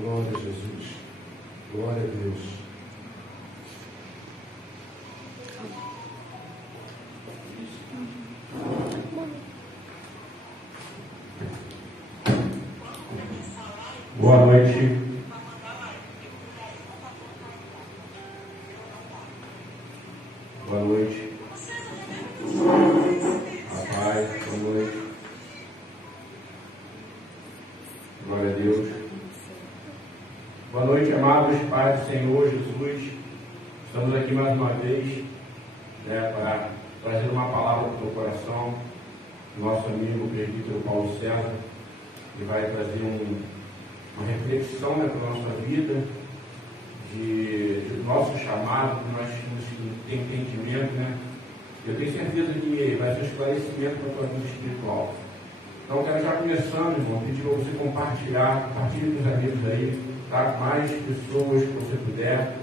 Glória a Jesus. Glória a Deus. Boa noite. Boa noite. Rapaz, boa noite. Glória a Deus. Boa noite, amados Pai do Senhor Jesus. Estamos aqui mais uma vez, para trazer uma palavra para o teu coração. Nosso amigo o presbítero Paulo César, que vai trazer uma reflexão para a nossa vida, do nosso chamado, que nós temos que ter entendimento, Eu tenho certeza que vai ser um esclarecimento para a tua vida espiritual. Então, quero já começando, irmão, pedir para você compartilhe com os amigos aí, tá? Mais pessoas que você puder,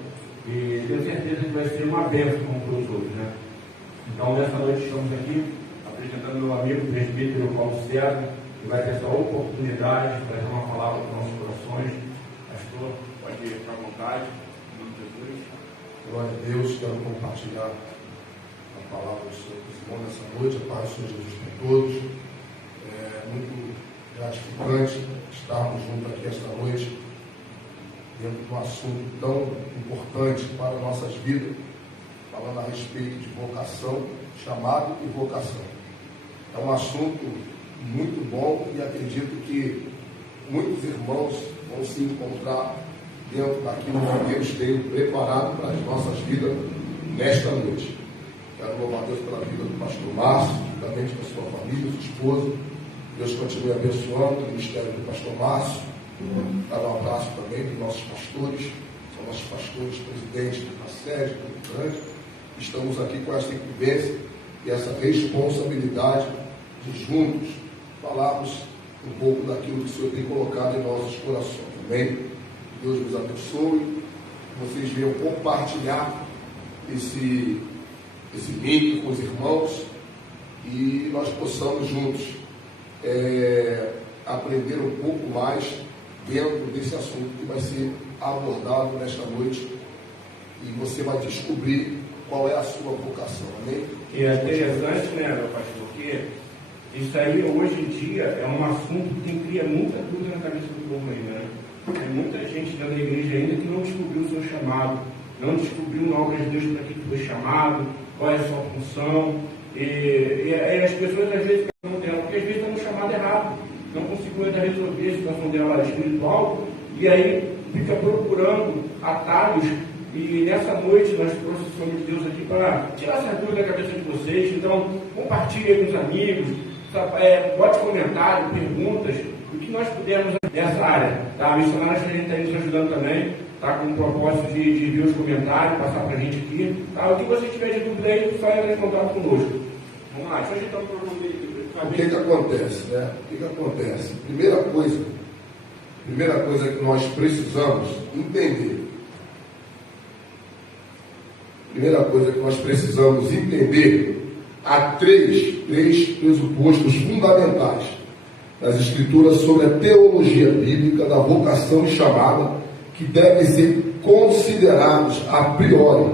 e tenho certeza que vai ser uma bênção para os outros, Então, nessa noite estamos aqui apresentando meu amigo o presbítero Paulo César, que vai ter essa oportunidade de trazer uma palavra para os nossos corações. Pastor, pode ficar à vontade, em nome de Jesus. Glória a Deus, quero compartilhar a palavra do Senhor com os irmãos nessa noite. A paz do Senhor Jesus para todos. É muito gratificante estarmos juntos aqui esta noite, dentro de um assunto tão importante para nossas vidas, falando a respeito de vocação, chamado e vocação. É um assunto muito bom e acredito que muitos irmãos vão se encontrar dentro daquilo que Deus tem preparado para as nossas vidas nesta noite. Quero louvar a Deus pela vida do pastor Márcio, juntamente com a sua família, sua esposa. Deus continue abençoando o ministério do pastor Márcio. Quero um abraço também dos nossos pastores, são nossos pastores presidentes da sede, do grande. Estamos aqui com essa incumbência e essa responsabilidade de juntos falarmos um pouco daquilo que o Senhor tem colocado em nossos corações. Amém? Deus nos abençoe. Vocês venham compartilhar esse link com os irmãos e nós possamos juntos aprender um pouco mais dentro desse assunto que vai ser abordado nesta noite, e você vai descobrir qual é a sua vocação. Amém? E é interessante, meu pastor, que isso aí hoje em dia é um assunto que cria muita dúvida na cabeça do povo aí, Tem muita gente dentro da igreja ainda que não descobriu o seu chamado, não descobriu na obra de Deus para que foi chamado, qual é a sua função, e as pessoas às vezes perguntam dela, porque às vezes estão no chamado errado, não conseguiu ainda resolver a situação dela espiritual, e aí fica procurando atalhos, e nessa noite nós trouxemos de Deus aqui para tirar essa dúvida da cabeça de vocês. Então compartilhe aí com os amigos, bote comentário, perguntas, o que nós pudermos nessa área, A missionária a gente está nos ajudando também, com o propósito de ver os comentários, passar para a gente aqui, O que você tiver de dúvida aí, só entra em contato conosco. Vamos lá, deixa eu agitar o programa dele. O que acontece, O que acontece? Primeira coisa que nós precisamos entender. Há três pressupostos fundamentais das Escrituras sobre a teologia bíblica da vocação e chamada, que devem ser considerados a priori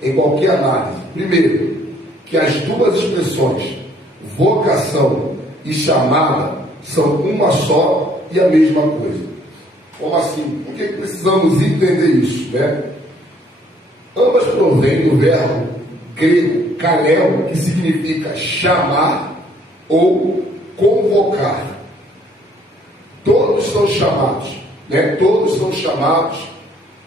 em qualquer análise. Primeiro, que as duas expressões, vocação e chamada, são uma só e a mesma coisa. Como assim? Por que precisamos entender isso, Ambas provêm do verbo grego kaleo, que significa chamar ou convocar. Todos são chamados, Todos são chamados,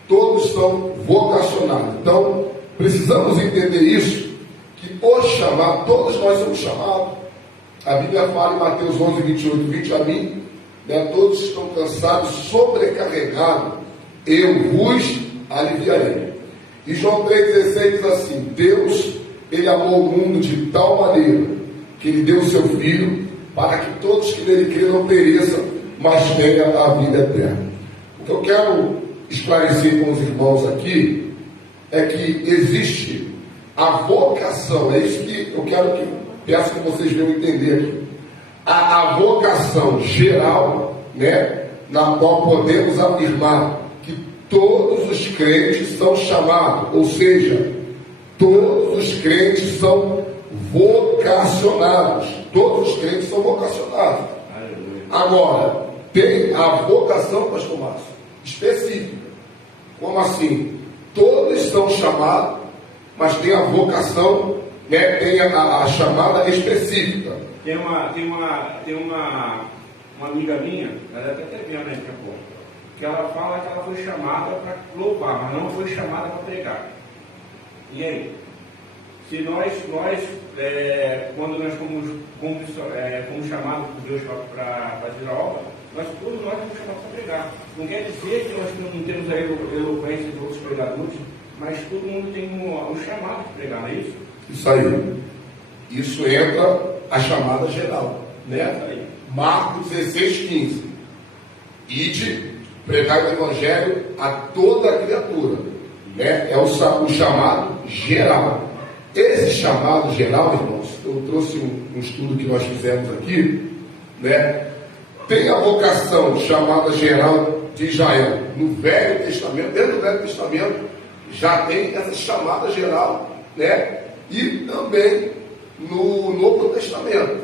todos são vocacionados. Então, precisamos entender isso, que por chamar, todos nós somos chamados. A Bíblia fala em Mateus 11, 28, 20 a mim, todos estão cansados, sobrecarregados, eu vos aliviarei. E João 3,16 diz assim: Deus, Ele amou o mundo de tal maneira que Ele deu o seu Filho, para que todos que nele crêem não pereçam, mas tenham a vida eterna. O que eu quero esclarecer com os irmãos aqui é que existe A vocação, é isso que eu quero peço que vocês venham entender aqui. A vocação geral, né, na qual podemos afirmar que todos os crentes são chamados, ou seja, todos os crentes são vocacionados. Todos os crentes são vocacionados. Agora, tem a vocação, pastor Márcio, específica. Como assim? Todos são chamados, mas tem a vocação, né, tem a chamada específica. Tem uma amiga minha, ela até vendo daqui a pouco, que ela fala que ela foi chamada para louvar, mas não foi chamada para pregar. E aí? Se nós quando nós fomos chamados por Deus para fazer a obra, todos nós fomos chamados para pregar. Não quer dizer que nós não temos a eloquência de outros pregadores, mas todo mundo tem um chamado de pregar, não é isso? Isso aí. Isso entra a chamada geral, né? Marcos 16:15. Ide, pregai o evangelho a toda a criatura, né? É o chamado geral. Esse chamado geral, irmãos, eu trouxe um estudo que nós fizemos aqui, né? Tem a vocação chamada geral de Israel no Velho Testamento. Dentro do Velho Testamento já tem essa chamada geral, né? E também no Novo Testamento.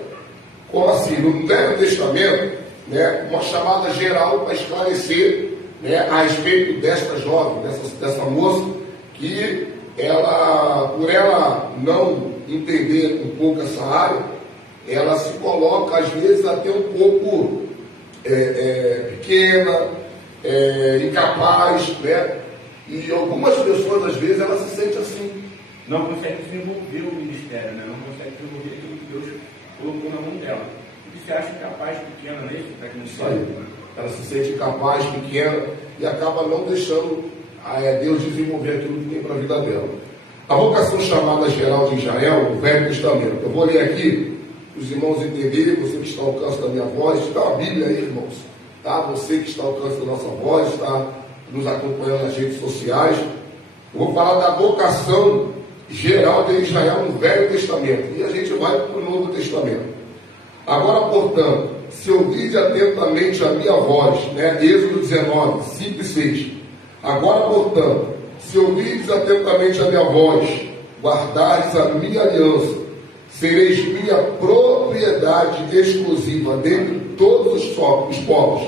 Como assim? No Velho Testamento, né, uma chamada geral para esclarecer, né, a respeito desta jovem, dessa moça, que ela, por ela não entender um pouco essa área, ela se coloca às vezes até um pouco pequena, incapaz, né? E algumas pessoas às vezes ela se sente assim. Não consegue desenvolver o ministério, né? Não consegue desenvolver aquilo que Deus colocou na mão dela. E se acha capaz, pequena, né? Isso aí. Ela se sente incapaz, pequena, e acaba não deixando Deus desenvolver aquilo que tem para a vida dela. A vocação chamada geral de Israel, o Velho Testamento. Eu vou ler aqui, para os irmãos entenderem, você que está ao alcance da minha voz, está a Bíblia aí, irmãos. Tá? Você que está ao alcance da nossa voz, está nos acompanhando nas redes sociais. Eu vou falar da vocação geral de Israel no Velho Testamento. E a gente vai para o Novo Testamento. Agora, portanto, se ouvide atentamente a minha voz, né? Êxodo 19, 5 e 6. Agora, portanto, se ouvides atentamente a minha voz, guardares a minha aliança, sereis minha propriedade exclusiva dentre todos os povos,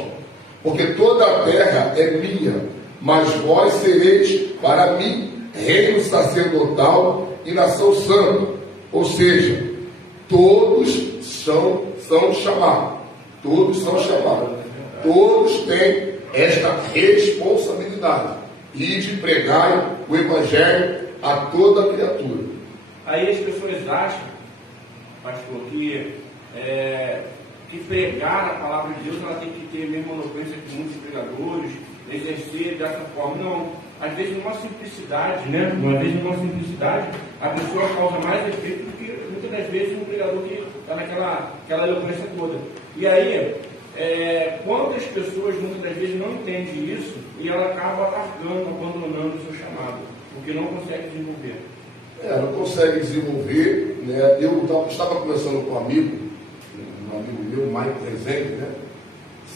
porque toda a terra é minha, mas vós sereis para mim reino sacerdotal e nação santa. Ou seja, todos são chamados. Todos são chamados. Todos têm esta responsabilidade. Ide pregai o evangelho a toda a criatura. Aí as pessoas acham, pastor, que pregar a palavra de Deus ela tem que ter a mesma eloquência que muitos pregadores, exercer dessa forma. Não. Às vezes, numa simplicidade, né? A pessoa causa mais efeito do que muitas das vezes um pregador que está naquela eloquência toda. E aí, quantas pessoas muitas das vezes não entendem isso e ela acaba largando, abandonando o seu chamado, porque não consegue desenvolver. Não consegue desenvolver, né? Eu estava conversando com um amigo meu, Michael Rezende, né?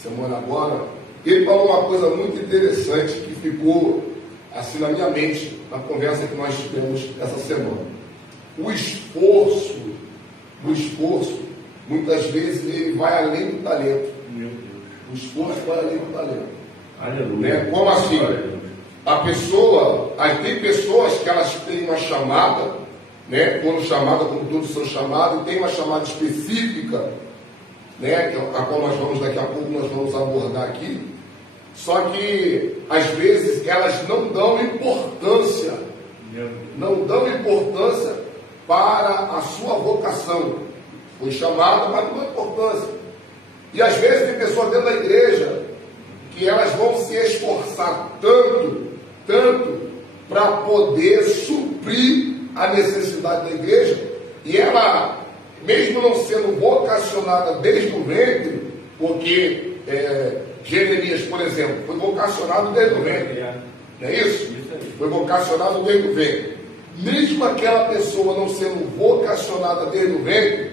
Semana agora, ele falou uma coisa muito interessante que ficou assim na minha mente, na conversa que nós tivemos essa semana. O esforço, muitas vezes, ele vai além do talento. Meu Deus. O esforço vai além do talento. Aleluia. Né? Como assim? Tem pessoas que elas têm uma chamada, né? Quando chamada, como todos são chamados, e tem uma chamada específica, né? A qual nós vamos, daqui a pouco, nós vamos abordar aqui. Só que, às vezes, elas não dão importância para a sua vocação. Foi chamada, mas não dá importância. E, às vezes, tem pessoas dentro da igreja que elas vão se esforçar tanto, para poder suprir a necessidade da igreja, e ela, mesmo não sendo vocacionada desde o ventre, porque Jeremias, por exemplo, foi vocacionado desde o ventre, não é isso? Foi vocacionado desde o ventre. mesmo aquela pessoa não sendo vocacionada desde o ventre,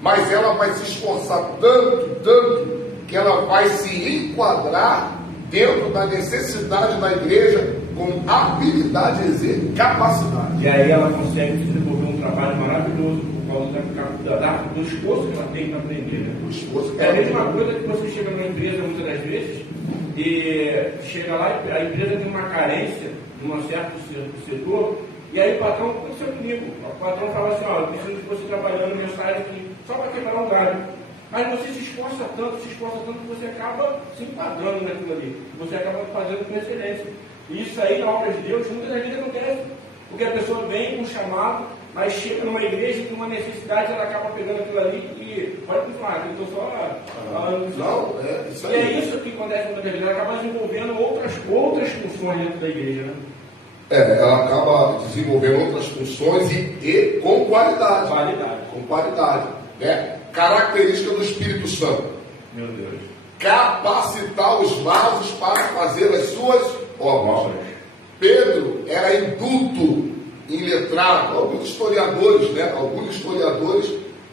mas ela vai se esforçar tanto, que ela vai se enquadrar dentro da necessidade da igreja com habilidade e capacidade. E aí ela consegue desenvolver um trabalho maravilhoso por causa do esforço que ela tem para aprender. Né? O esforço É a mesma coisa que você chega numa empresa muitas das vezes e chega lá e a empresa tem uma carência de um certo setor, e aí o patrão aconteceu comigo. O patrão fala assim, ó, eu preciso de você trabalhando mensagem aqui, só para quebrar um galho. Mas você se esforça tanto que você acaba se enquadrando naquilo ali. Você acaba fazendo com excelência. E isso aí, na obra de Deus, muitas das vezes acontece. Porque a pessoa vem com um chamado, mas chega numa igreja que tem uma necessidade, ela acaba pegando aquilo ali e pode continuar, eu estou só falando isso. Não, é isso aí. E é isso que acontece muitas vezes, ela acaba desenvolvendo outras funções dentro da igreja, né? Ela acaba desenvolvendo outras funções e com qualidade. Com qualidade. Né? Característica do Espírito Santo. Meu Deus. Capacitar os vasos para fazer as suas obras. Pedro era indulto em letrado. Alguns historiadores,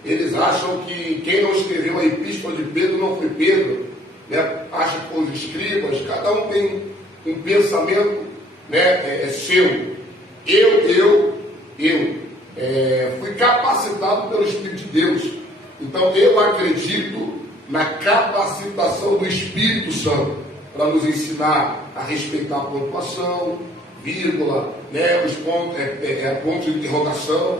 eles acham que quem não escreveu a epístola de Pedro não foi Pedro, né? Acha que foi os escribas. Cada um tem um pensamento, né? Seu. Eu fui capacitado pelo Espírito de Deus. Então eu acredito na capacitação do Espírito Santo para nos ensinar a respeitar a pontuação, vírgula, né, os pontos, ponto de interrogação,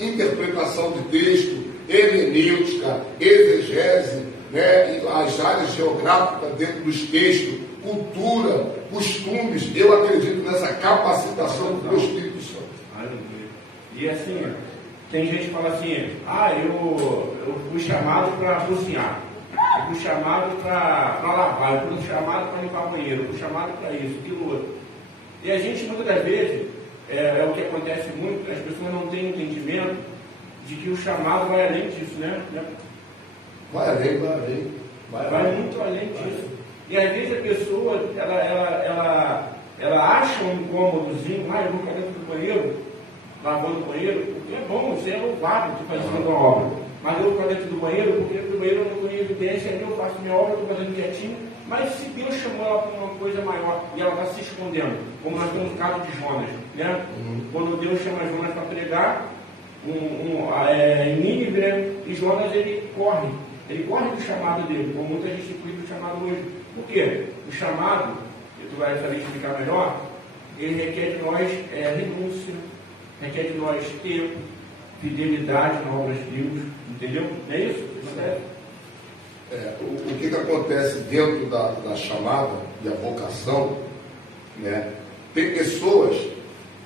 interpretação de texto, hermenêutica, exegese, né, e as áreas geográficas dentro dos textos, cultura, costumes. Eu acredito nessa capacitação do Espírito Santo. E assim, tem gente que fala assim, eu fui chamado para cozinhar, eu fui chamado para lavar, eu fui chamado para limpar banheiro, eu fui chamado para isso, aquilo outro. E a gente, muitas das vezes, é o que acontece muito, as pessoas não têm entendimento de que o chamado vai além disso, né? Vai além. Vai muito além disso. E às vezes a pessoa, ela acha um incômodozinho, eu vou ficar dentro do banheiro, lavando o banheiro, porque é bom, isso é louvável de fazer uma obra. Mas eu vou ficar dentro do banheiro, porque dentro do banheiro eu não estou em evidência, ali eu faço minha obra, estou fazendo quietinho. Mas se Deus chamou ela para uma coisa maior e ela está se escondendo, como nós temos o caso de Jonas, né? Quando Deus chama Jonas para pregar em Nínive, né? E Jonas ele corre do chamado dele, como muita gente cuida do chamado hoje. Por quê? O chamado, e tu vai saber explicar melhor, ele requer de nós renúncia, requer de nós tempo, fidelidade na obra de Deus, entendeu? Não é isso? O que acontece dentro da chamada e a vocação, né? Tem pessoas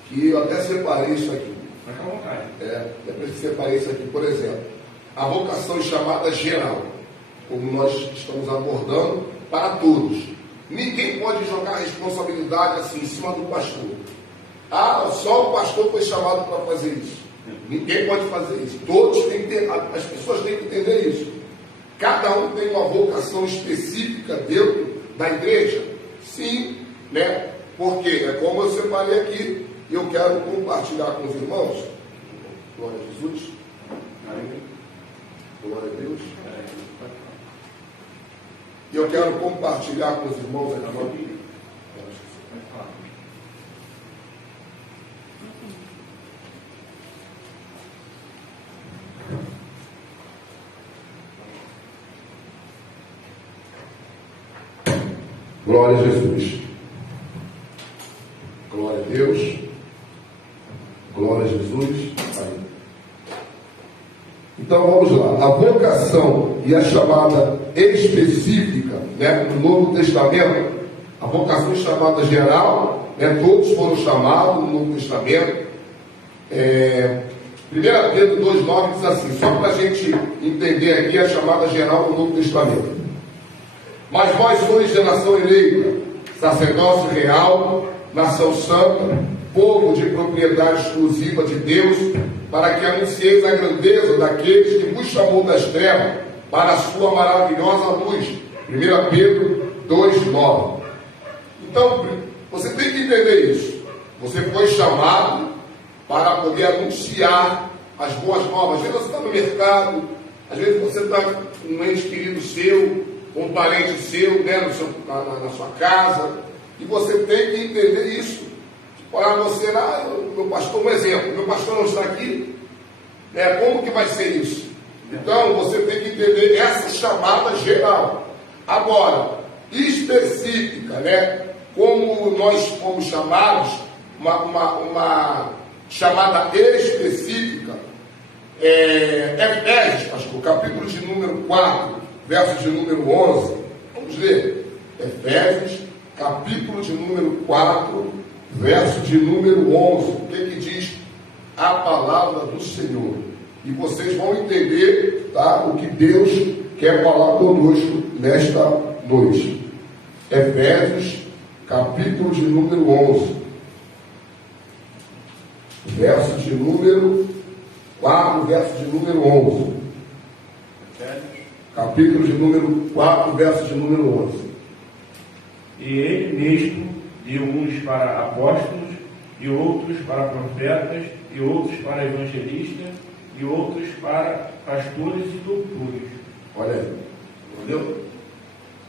que eu até separei isso aqui. Fica à vontade. Depois que separei isso aqui, por exemplo, a vocação é chamada geral, como nós estamos abordando para todos. Ninguém pode jogar a responsabilidade assim em cima do pastor. Só o pastor foi chamado para fazer isso. Ninguém pode fazer isso. Todos têm que ter, as pessoas têm que entender isso. Cada um tem uma vocação específica dentro da igreja? Sim, né? Porque é como eu separei aqui, eu quero compartilhar com os irmãos. Glória a Jesus. Glória a Deus. E eu quero compartilhar com os irmãos aqui. Glória a Jesus. Glória a Deus. Glória a Jesus. Aí. Então vamos lá. A vocação e a chamada específica, né, no Novo Testamento, a vocação chamada geral, né, todos foram chamados no Novo Testamento. 1 Pedro 2,9 diz assim, só para a gente entender aqui a chamada geral do Novo Testamento. Mas vós sois geração eleita, sacerdócio real, nação santa, povo de propriedade exclusiva de Deus, para que anuncieis a grandeza daqueles que vos chamou das trevas para a sua maravilhosa luz. 1 Pedro 2,9. Então, você tem que entender isso. Você foi chamado para poder anunciar as boas novas. Às vezes você está no mercado, às vezes você está com um ente querido seu, um parente seu, né, na sua casa, e você tem que entender isso. Para você, meu pastor, um exemplo, meu pastor não está aqui, como que vai ser isso? Então, você tem que entender essa chamada geral. Agora, específica, como nós fomos chamados, uma chamada específica, Efésios, pastor, capítulo de número 4, verso de número 11. Vamos ler. Efésios, capítulo de número 4, verso de número 11. O que diz a palavra do Senhor? E vocês vão entender, tá, o que Deus quer falar conosco nesta noite. Efésios, capítulo de número 11, verso de número 4, verso de número 11. Capítulo de número 4, verso de número 11. E ele mesmo deu uns para apóstolos, e outros para profetas, e outros para evangelistas, e outros para pastores e doutores. Olha aí, entendeu?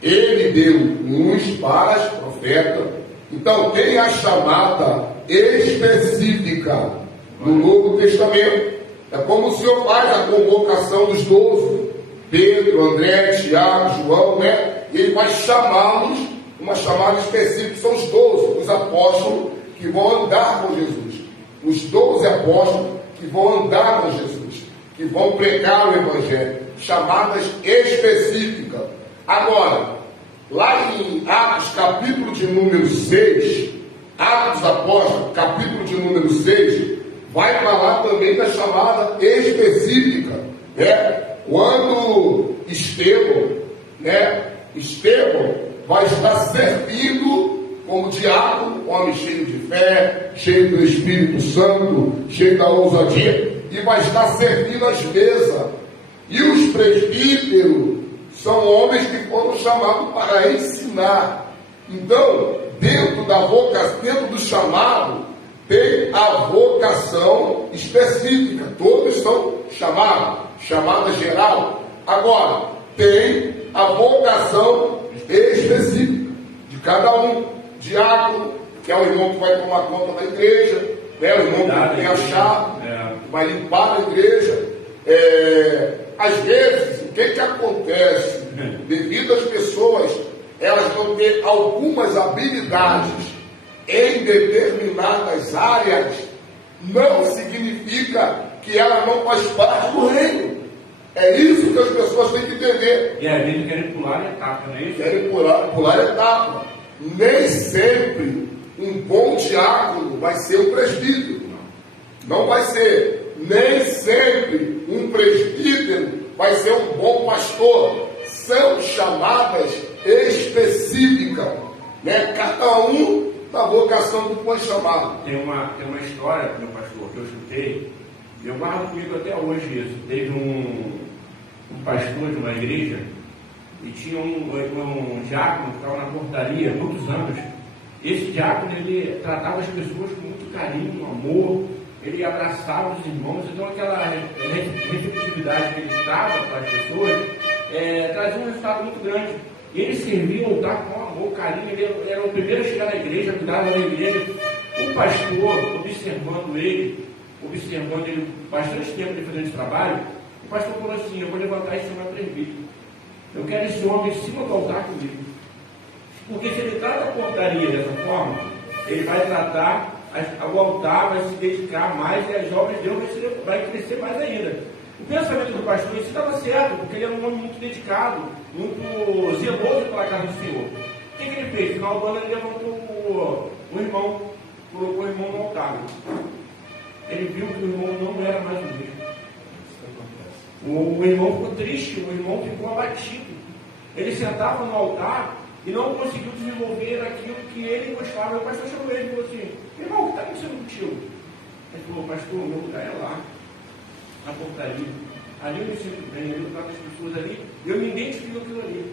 Ele deu uns para profetas. Então tem a chamada específica no Novo Testamento. É como o Senhor faz a convocação dos 12, Pedro, André, Tiago, João, E ele vai chamá-los, uma chamada específica. São os 12, os apóstolos que vão andar com Jesus. Os 12 apóstolos que vão andar com Jesus, que vão pregar o Evangelho. Chamadas específicas. Agora, lá em Atos, capítulo de número 6, Atos dos Apóstolos, capítulo de número 6, vai falar também da chamada específica, quando Estevão vai estar servindo como diácono, homem cheio de fé, cheio do Espírito Santo, cheio da ousadia, e vai estar servindo as mesas. E os presbíteros são homens que foram chamados para ensinar. Então, dentro do chamado, tem a vocação específica. Todos são chamados, chamada geral. Agora, tem a vocação específica de cada um. Diácono, que é o irmão que vai tomar conta da igreja, o irmão que tem a chave, vai limpar a igreja. Às vezes, o que acontece? Devido às pessoas, elas vão ter algumas habilidades em determinadas áreas, não significa que ela não faz parte do reino. É isso que as pessoas têm que entender. E às vezes querem pular etapa, não é isso? Querem pular etapa. Nem sempre um bom diácono vai ser um presbítero. Não vai ser. Nem sempre um presbítero vai ser um bom pastor. São chamadas específicas, Cada um da vocação do foi chamado. Tem uma história, meu pastor, que eu escutei, e eu guardo comigo até hoje isso. Teve um pastor de uma igreja, e tinha um diácono que estava na portaria há muitos anos. Esse diácono, ele tratava as pessoas com muito carinho, amor, ele abraçava os irmãos, então aquela receptividade que ele estava para as pessoas, trazia um resultado muito grande. E ele servia o altar com amor, carinho, ele era o primeiro a chegar na igreja, cuidava da igreja. O pastor, observando ele bastante tempo de fazer esse trabalho, o pastor falou assim: eu vou levantar e chamar presbítero. Eu quero esse homem em cima do altar comigo. Porque se ele trata a portaria dessa forma, ele vai tratar o altar, vai se dedicar mais, e as obras de Deus vai crescer mais ainda. O pensamento do pastor isso estava certo, porque ele era um homem muito dedicado, muito zeloso pela casa do Senhor. O que ele fez? No final do ano ele levantou o irmão, colocou o irmão no altar. Ele viu que o irmão não era mais o mesmo. O irmão ficou triste, o irmão ficou abatido. Ele sentava no altar e não conseguiu desenvolver aquilo que ele gostava. O pastor chamou ele e falou assim: irmão, o que está acontecendo contigo? Ele falou: pastor, o meu lugar é lá, na portaria. Ali eu me sinto bem, ali eu trato as pessoas ali, eu me identifico com aquilo ali.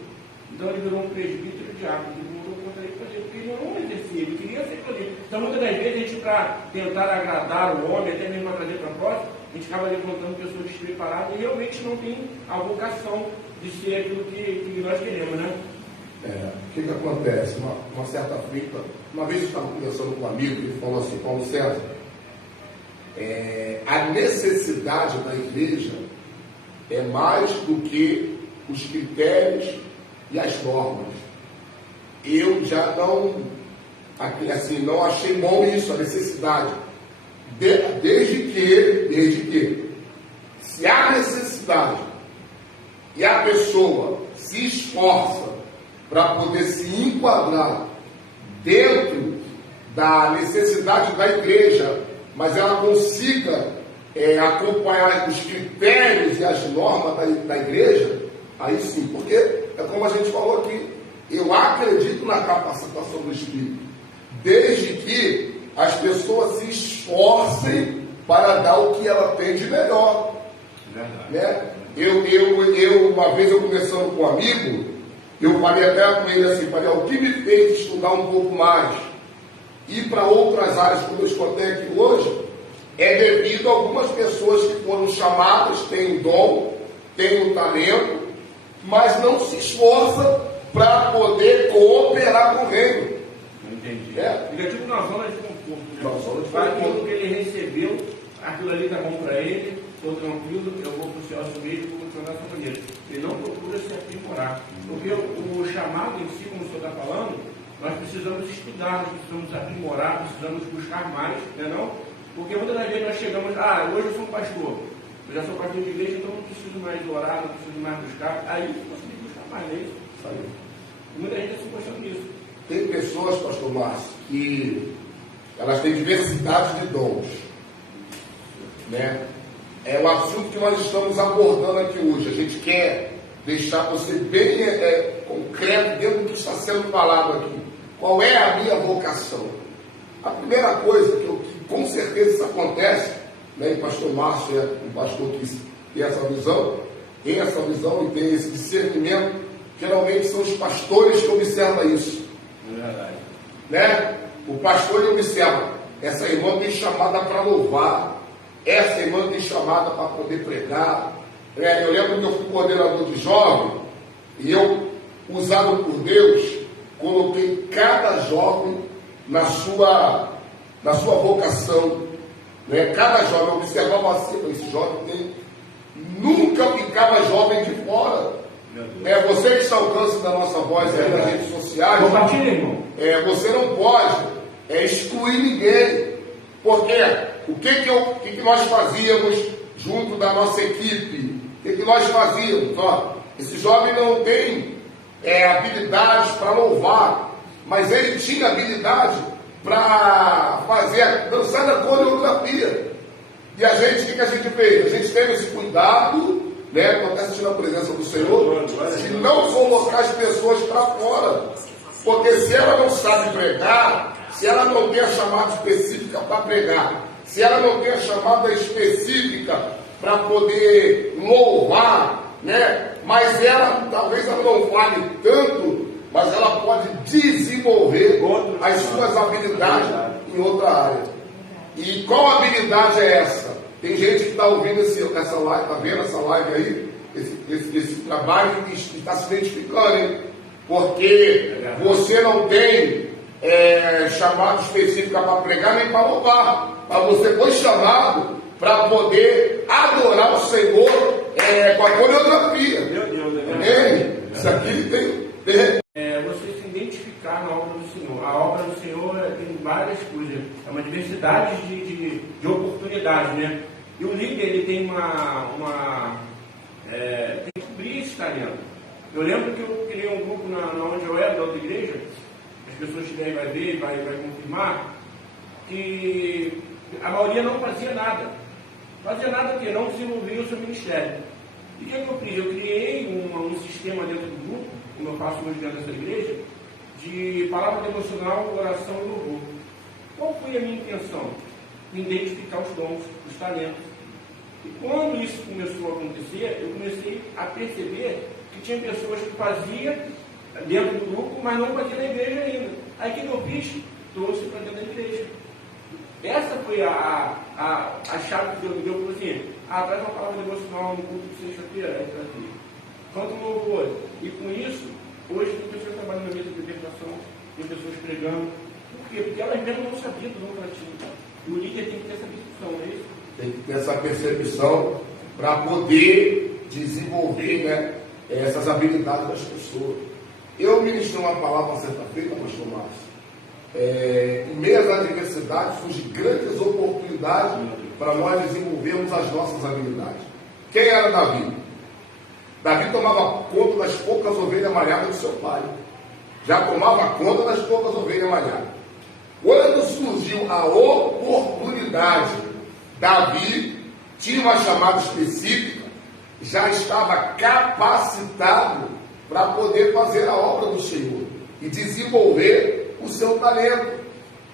Então ele virou um presbítero diácono, ele mudou contra ele fazer, porque ele não exercia, ele queria ser poder. Então muitas das vezes a gente, para tentar agradar o homem, até mesmo para trazer para próximo, a gente acaba levantando pessoas despreparadas e realmente não tem a vocação de ser aquilo que nós queremos, né? O que acontece? Uma certa feita, uma vez eu estava conversando com um amigo, ele falou assim: Paulo César, a necessidade da igreja é mais do que os critérios e as normas. Eu já não achei bom isso, a necessidade. Desde que, se há necessidade e a pessoa se esforça para poder se enquadrar dentro da necessidade da igreja, mas ela consiga acompanhar os critérios e as normas da igreja, aí sim, porque é como a gente falou aqui, eu acredito na capacitação do Espírito, desde que as pessoas se esforcem para dar o que ela tem de melhor. Né? Uma vez eu conversando com um amigo, eu falei até com ele assim, o que me fez estudar um pouco mais, ir para outras áreas, como eu escutei aqui hoje, é devido a algumas pessoas que foram chamadas, têm o dom, têm o talento, mas não se esforça para poder cooperar com o reino. Não entendi. Fica tipo na zona de conforto. Faz aquilo que ele recebeu, aquilo ali está bom para ele, estou tranquilo, eu vou para o céu mesmo, vou funcionar dessa maneira. Ele não procura se aprimorar. Porque o chamado em si, como o senhor está falando, nós precisamos estudar, nós precisamos aprimorar, precisamos buscar mais, não é não? Porque muitas das vezes nós chegamos, hoje eu sou um pastor, eu já sou pastor de igreja, então não preciso mais orar, não preciso mais buscar. Aí você tem que buscar mais, não é isso? E muita gente está se postando nisso. Tem pessoas, pastor Márcio, que elas têm diversidade de dons, né? É um assunto que nós estamos abordando aqui hoje. A gente quer deixar você bem concreto dentro do que está sendo falado aqui. Qual é a minha vocação? A primeira coisa que com certeza isso acontece, né, e o pastor Márcio é um pastor que tem essa visão e tem esse discernimento, geralmente são os pastores que observam isso. É verdade. Né? O pastor observa, essa irmã tem chamada para louvar, essa irmã tem chamada para poder pregar. Eu lembro que eu fui coordenador de jovem e eu, usado por Deus, coloquei cada jovem na sua vocação. Né? Cada jovem, eu observava assim, esse jovem nunca ficava jovem de fora. Você que está ao alcance da nossa voz aí nas redes sociais, você não pode excluir ninguém. Porque o que nós fazíamos junto da nossa equipe? O que nós fazíamos? Esse jovem não tem habilidades para louvar, mas ele tinha habilidade para dançar na coreografia. E a gente, o que a gente fez? A gente teve esse cuidado, né, quando está assistindo a presença do Senhor, de não colocar as pessoas para fora. Porque se ela não sabe pregar, se ela não tem a chamada específica para pregar, se ela não tem a chamada específica para poder louvar, né, mas talvez ela não fale tanto, mas ela pode desenvolver as suas habilidades em outra área. E qual habilidade é essa? Tem gente que está ouvindo essa live, está vendo essa live aí, esse trabalho e está se identificando, hein? Porque você não tem chamado específico para pregar nem para louvar, mas você foi chamado para poder adorar o Senhor com a coreografia. Meu Deus, Isso aqui tem você se identificar na obra do Senhor. A obra do Senhor tem várias coisas, é uma diversidade de oportunidades, né? E o líder, ele tem tem que cobrir esse talento. Eu lembro que eu criei um grupo na onde eu era, da outra igreja, as pessoas que vêm vai ver, vai confirmar, que a maioria não fazia nada. Fazia nada porque não desenvolvia o seu ministério. E o que eu fiz? Eu criei um sistema dentro do grupo, como eu faço hoje dentro dessa igreja, de palavra devocional, oração e louvor. Qual foi a minha intenção? Identificar os dons, os talentos. E quando isso começou a acontecer, eu comecei a perceber que tinha pessoas que faziam dentro do grupo, mas não para aqui na igreja ainda. Aí o que eu fiz? Trouxe para dentro da igreja. Essa foi a chave que Deus me deu, falou assim, traz uma palavra devocional no culto de sexta-feira, canta um louvor. E com isso, hoje tem pessoas trabalhando na mesa de libertação, tem pessoas pregando. Por quê? Porque elas mesmo não sabiam do novo latino. E o líder tem que ter essa percepção, não é isso? Tem que ter essa percepção para poder desenvolver, né, essas habilidades das pessoas. Eu ministrei uma palavra certa feita, pastor Márcio. Em meio às adversidades surgem grandes oportunidades para nós desenvolvermos as nossas habilidades. Quem era Davi? Davi tomava conta das poucas ovelhas malhadas do seu pai. Já tomava conta das poucas ovelhas malhadas. Quando surgiu a oportunidade, Davi tinha uma chamada específica, já estava capacitado para poder fazer a obra do Senhor e desenvolver o seu talento,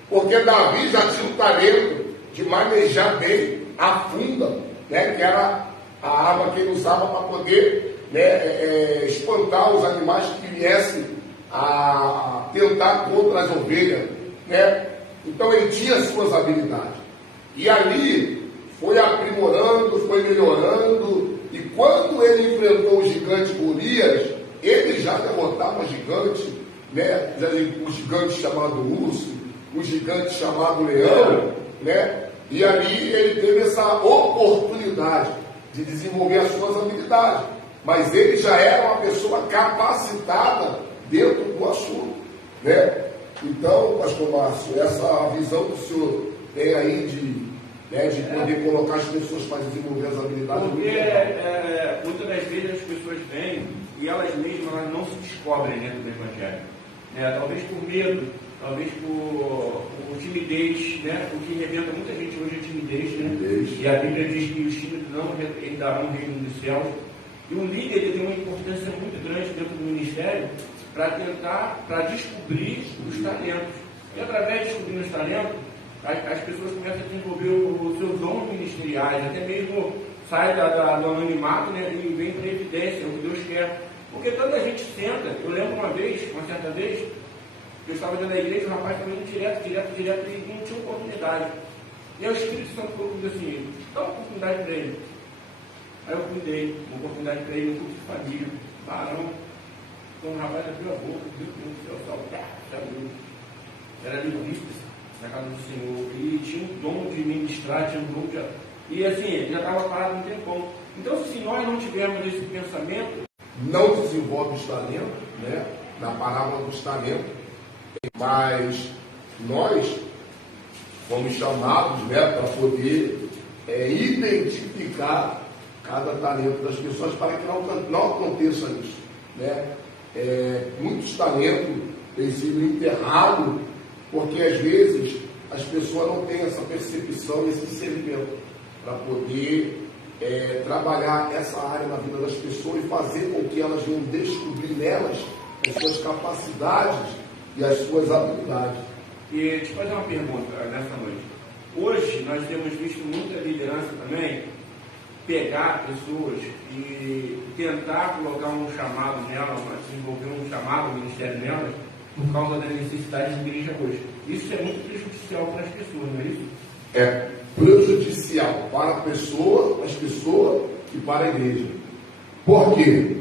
porque Davi já tinha o talento de manejar bem a funda, né, que era a arma que ele usava para poder, né, espantar os animais que viessem a tentar contra as ovelhas, né? Então ele tinha suas habilidades, e ali foi aprimorando, foi melhorando, e quando ele enfrentou o gigante Golias, ele já derrotava o gigante, né? O gigante chamado urso, o gigante chamado leão, né? E ali ele teve essa oportunidade de desenvolver as suas habilidades, mas ele já era uma pessoa capacitada dentro do assunto, né? Então, pastor Márcio, essa visão que o senhor tem aí de poder colocar as pessoas para desenvolver as habilidades. Porque muitas das vezes as pessoas vêm e elas mesmas não se descobrem dentro do Evangelho. Talvez por medo, talvez por timidez, né? O que rebenta muita gente hoje é timidez, né? E a Bíblia diz que os tímidos não herdarão o reino dos céus. E o líder ele tem uma importância muito grande dentro do ministério para descobrir os talentos. E através de descobrir os talentos, as pessoas começam a desenvolver os seus dons ministeriais, até mesmo sai do anonimato, né, e vem para a evidência, o que Deus quer. Porque tanta gente senta, eu lembro uma certa vez, eu estava dentro da igreja, o rapaz estava indo direto, e não tinha oportunidade. E aí o Espírito Santo falou comigo assim, dá uma oportunidade para ele. Aí eu cuidei, uma oportunidade para ele, um culto de família, barão. Então o rapaz abriu a boca, Deus do céu, salve, era linguista na casa do Senhor, e tinha um dom de ministrar, tinha um dom de... E assim, já estava parado um tempão. Então, se nós não tivermos esse pensamento, não desenvolve os talentos, né? Na parábola dos talentos, mas nós fomos chamados, né, para poder identificar cada talento das pessoas para que não aconteça isso, né? Muitos talentos têm sido enterrados porque às vezes as pessoas não têm essa percepção, esse discernimento para poder trabalhar essa área na vida das pessoas e fazer com que elas venham descobrir nelas as suas capacidades e as suas habilidades. E deixa eu fazer uma pergunta nessa noite. Hoje nós temos visto muita liderança também pegar pessoas e tentar colocar um chamado nelas, desenvolver um chamado, um ministério nelas, por causa das necessidades da igreja hoje. Isso é muito prejudicial para as pessoas, não é isso? É prejudicial para a pessoa, as pessoas e para a igreja. Por quê?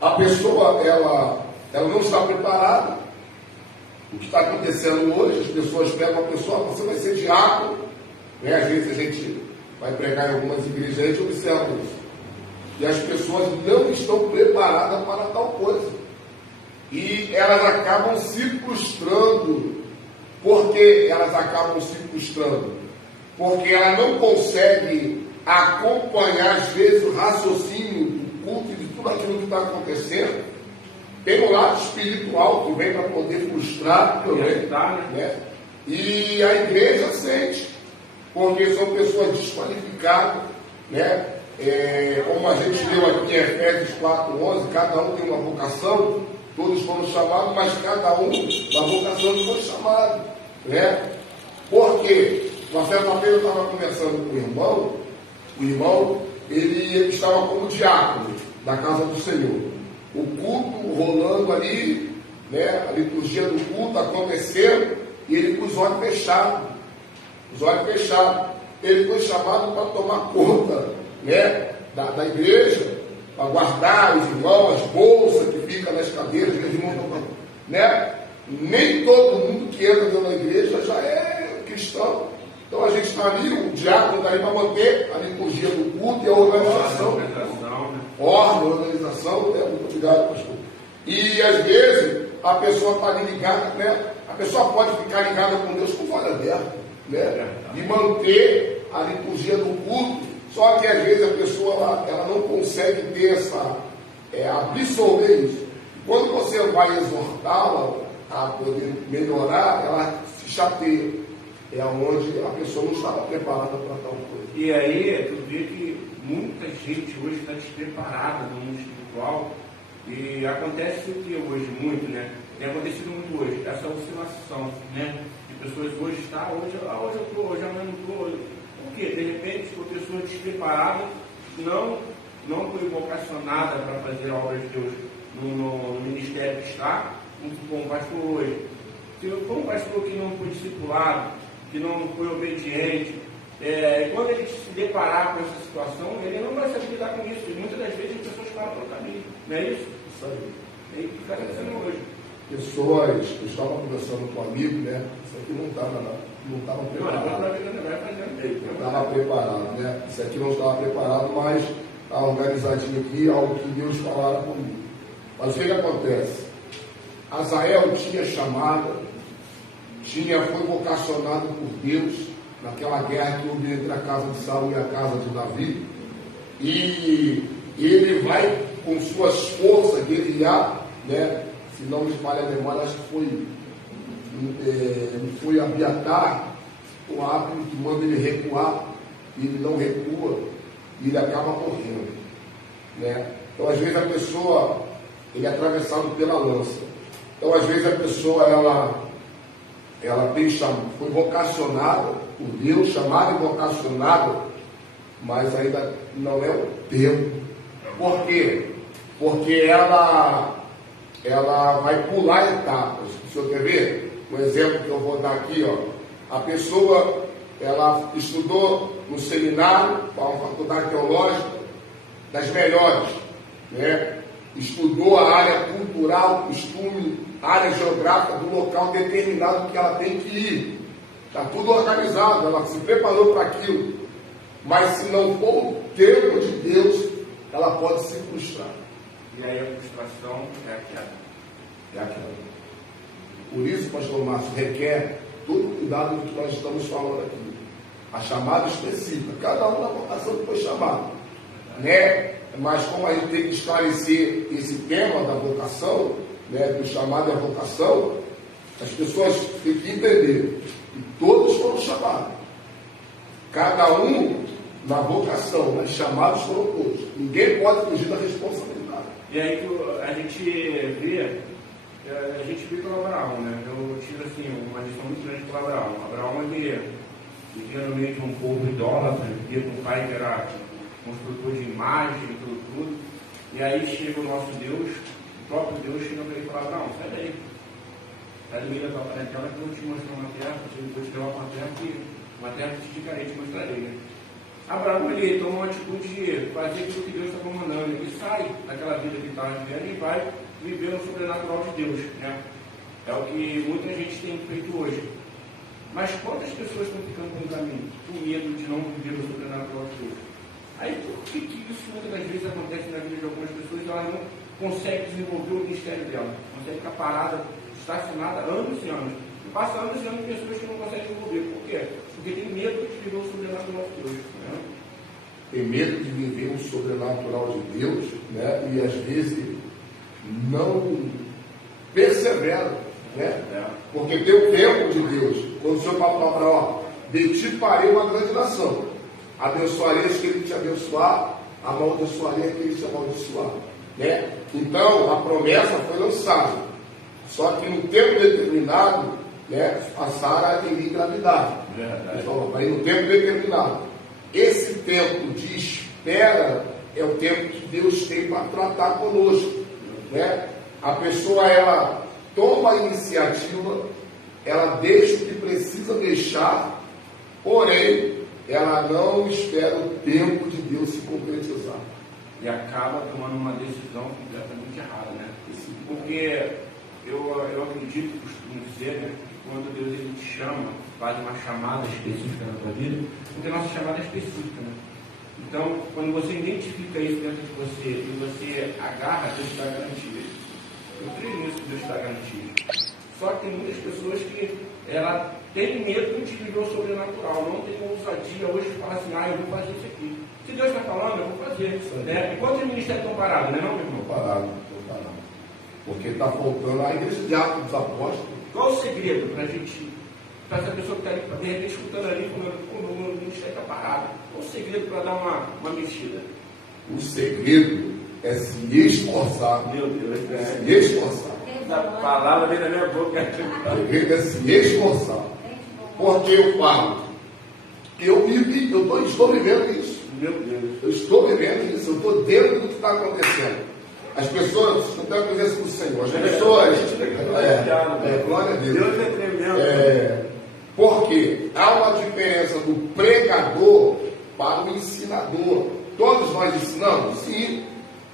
A pessoa, ela não está preparada. O que está acontecendo hoje, as pessoas pegam a pessoa, você vai ser diácono, né? Às vezes a gente vai pregar em algumas igrejas, a gente observa isso. E as pessoas não estão preparadas para tal coisa. E elas acabam se frustrando. Por que elas acabam se frustrando? Porque ela não consegue acompanhar, às vezes, o raciocínio do culto e de tudo aquilo que está acontecendo. Tem um lado espiritual que vem para poder frustrar também, né? E a igreja sente, porque são pessoas desqualificadas, né? Como a gente leu aqui em Efésios 4:11, cada um tem uma vocação, todos foram chamados, mas cada um da vocação que foi chamado, né? Porque uma certa vez eu estava conversando com o irmão ele estava como diácono da casa do Senhor. o culto rolando ali, né? A liturgia do culto acontecendo, e ele com os olhos fechados. Os olhos fechados. Ele foi chamado para tomar conta, né? da igreja, para guardar os irmãos, as bolsas que ficam nas cadeiras, que os irmãos estão, né? Nem todo mundo que entra dentro da igreja já é cristão. Então a gente está ali, o diácono está ali para manter a liturgia do culto e a organização. Organização, né? Muito obrigado, pastor. E às vezes a pessoa está ali ligada, né? A pessoa pode ficar ligada com Deus com o olho aberto, né? E manter a liturgia do culto, só que às vezes a pessoa ela não consegue ter essa, absorver isso. Quando você vai exortá-la a poder melhorar, ela se chateia. É onde a pessoa não estava preparada para tal coisa. E aí, tu vê que muita gente hoje está despreparada no mundo espiritual, e acontece o que hoje muito, né? Tem acontecido muito hoje, essa oscilação, né? De pessoas hoje está, hoje eu estou, hoje amanhã não estou. Por quê? De repente, a pessoa despreparada, não foi vocacionada para fazer a obra de Deus no ministério que está, como pastor hoje. Se for um pastor que não foi discipulado, que não foi obediente, quando ele se deparar com essa situação, ele não vai saber lidar com isso. E muitas das vezes as pessoas param pelo caminho. Não é isso? Isso aí. É isso que está acontecendo hoje. Pessoas, eu estava conversando com um amigo, né? Isso aqui não estava preparado. Não estava preparado, né? Isso aqui não estava preparado, mas está organizadinho aqui, algo que Deus falara comigo. Mas o que acontece? Azael tinha chamada, foi vocacionado por Deus naquela guerra que houve entre a casa de Saul e a casa de Davi, e ele vai com suas forças guerrear, né? Se não me falha a memória, acho que foi Abiatar, o árbitro que manda ele recuar, e ele não recua, e ele acaba morrendo, né? Então às vezes a pessoa, ele é atravessado pela lança. Então às vezes a pessoa, ela foi vocacionada por Deus, chamada e vocacionada, mas ainda não é o tempo. Por quê? Porque ela vai pular etapas. O senhor quer ver? Um exemplo que eu vou dar aqui, ó. A pessoa, ela estudou no seminário, uma faculdade teológica, das melhores, né? Estudou a área cultural, costume, área geográfica do local determinado que ela tem que ir. Está tudo organizado, ela se preparou para aquilo. Mas se não for o tempo de Deus, ela pode se frustrar. E aí a frustração é aquela. Por isso, pastor Márcio, requer todo o cuidado do que nós estamos falando aqui. A chamada específica, cada um na vocação que foi chamado, né? Mas como a gente tem que esclarecer esse tema da vocação, né, do chamado e a vocação, as pessoas têm que entender que todos foram chamados. Cada um na vocação, mas chamados foram todos. Ninguém pode fugir da responsabilidade. E aí a gente vê pelo Abraão, né? Eu tive assim, uma lição muito grande pelo Abraão. Abraão, ele vivia no meio de um povo idólatra, vivia com um pai que era construtor de imagem, tudo. E aí chega o nosso Deus, o próprio Deus chega para ele e fala: Abraão, sai daí. Sai do meio da tua parentela que eu vou te mostrar uma terra, vou te levar para uma terra que te indicarei, te mostrarei, né? Abraão, ele toma uma atitude de fazer aquilo que Deus estava mandando. Ele sai daquela vida que estava vivendo e vai viver no sobrenatural de Deus, né? É o que muita gente tem feito hoje. Mas quantas pessoas estão ficando no caminho, com medo de não viver no sobrenatural de Deus? Aí por que isso muitas das vezes acontece na vida de algumas pessoas e ela não consegue desenvolver o ministério dela? Consegue ficar parada, estacionada anos e anos. E passa anos e anos de pessoas que não conseguem desenvolver. Por quê? Porque tem medo de viver o sobrenatural de Deus. Né? Tem medo de viver o sobrenatural de Deus, né? E às vezes não persevera, né? Porque tem o tempo de Deus. Quando o Senhor fala para Abraão: de ti farei uma grande nação, abençoarei os que ele te abençoar, amaldiçoarei aqueles que te amaldiçoar, né? Então a promessa foi lançada, só que no tempo determinado, né, a Sara iria engravidar. Ele falou: vai no tempo determinado. Esse tempo de espera é o tempo que Deus tem para tratar conosco. né? A pessoa, ela toma a iniciativa, ela deixa o que precisa deixar, porém, ela não espera o tempo de Deus se concretizar. E acaba tomando uma decisão completamente errada, né? Porque eu acredito, costumo dizer, né, que quando Deus ele te chama, faz uma chamada específica na tua vida, porque a nossa chamada é específica, né? Então, quando você identifica isso dentro de você e você agarra, Deus está garantido. Eu creio nisso que Deus está garantido. Só que tem muitas pessoas que ela tem medo de viver o sobrenatural, não tem ousadia hoje de falar assim, eu vou fazer isso aqui. Se Deus está falando, eu vou fazer. Né? Enquanto os ministérios estão parados, não é, meu irmão? Estão parados. Porque está faltando a igreja de Atos dos Apóstolos. Qual o segredo para a gente, para essa pessoa que está ali, de repente, escutando ali, como o ministério está parado? Qual o segredo para dar uma mexida? O segredo é se esforçar. Meu Deus, se esforçar. A palavra vem na minha boca. O segredo é se esforçar. Porque eu falo, eu estou vivendo isso. Meu Deus. Eu estou vivendo isso, eu estou dentro do que está acontecendo. As pessoas, não tenho coisa com o Senhor, as pessoas, glória a Deus. Deus é tremendo. Porque há uma diferença do pregador para o ensinador. Todos nós ensinamos? Sim,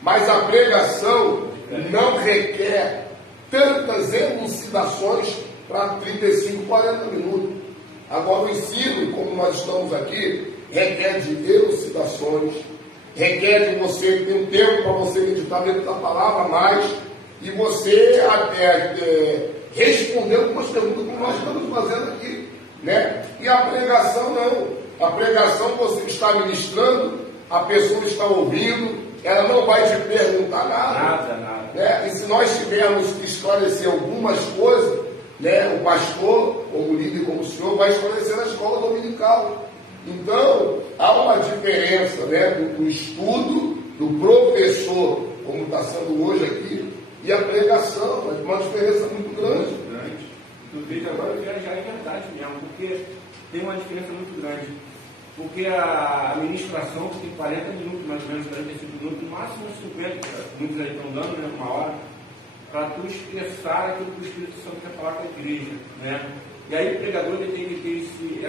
mas a pregação não requer tantas elucidações para 35, 40 minutos. Agora o ensino, como nós estamos aqui, requer de elucidações, requer de você ter um tempo para você meditar dentro da palavra mais, e você responder algumas perguntas que nós estamos fazendo aqui, né? E a pregação não. A pregação você está ministrando, a pessoa está ouvindo, ela não vai te perguntar nada. Nada. Né? E se nós tivermos que esclarecer algumas coisas, né, o pastor, como líder, como o senhor, vai esclarecer na escola dominical. Então, há uma diferença, né, do estudo, do professor, como está sendo hoje aqui, e a pregação, uma diferença muito grande. Tu vês agora que já é verdade mesmo, porque tem uma diferença muito grande. Porque a administração tem 40 minutos, mais ou menos 45 minutos, no máximo 50, muitos aí estão dando, né, uma hora, para tu expressar aquilo que o Espírito Santo quer falar com a igreja, né? E aí o pregador ele tem que ter esse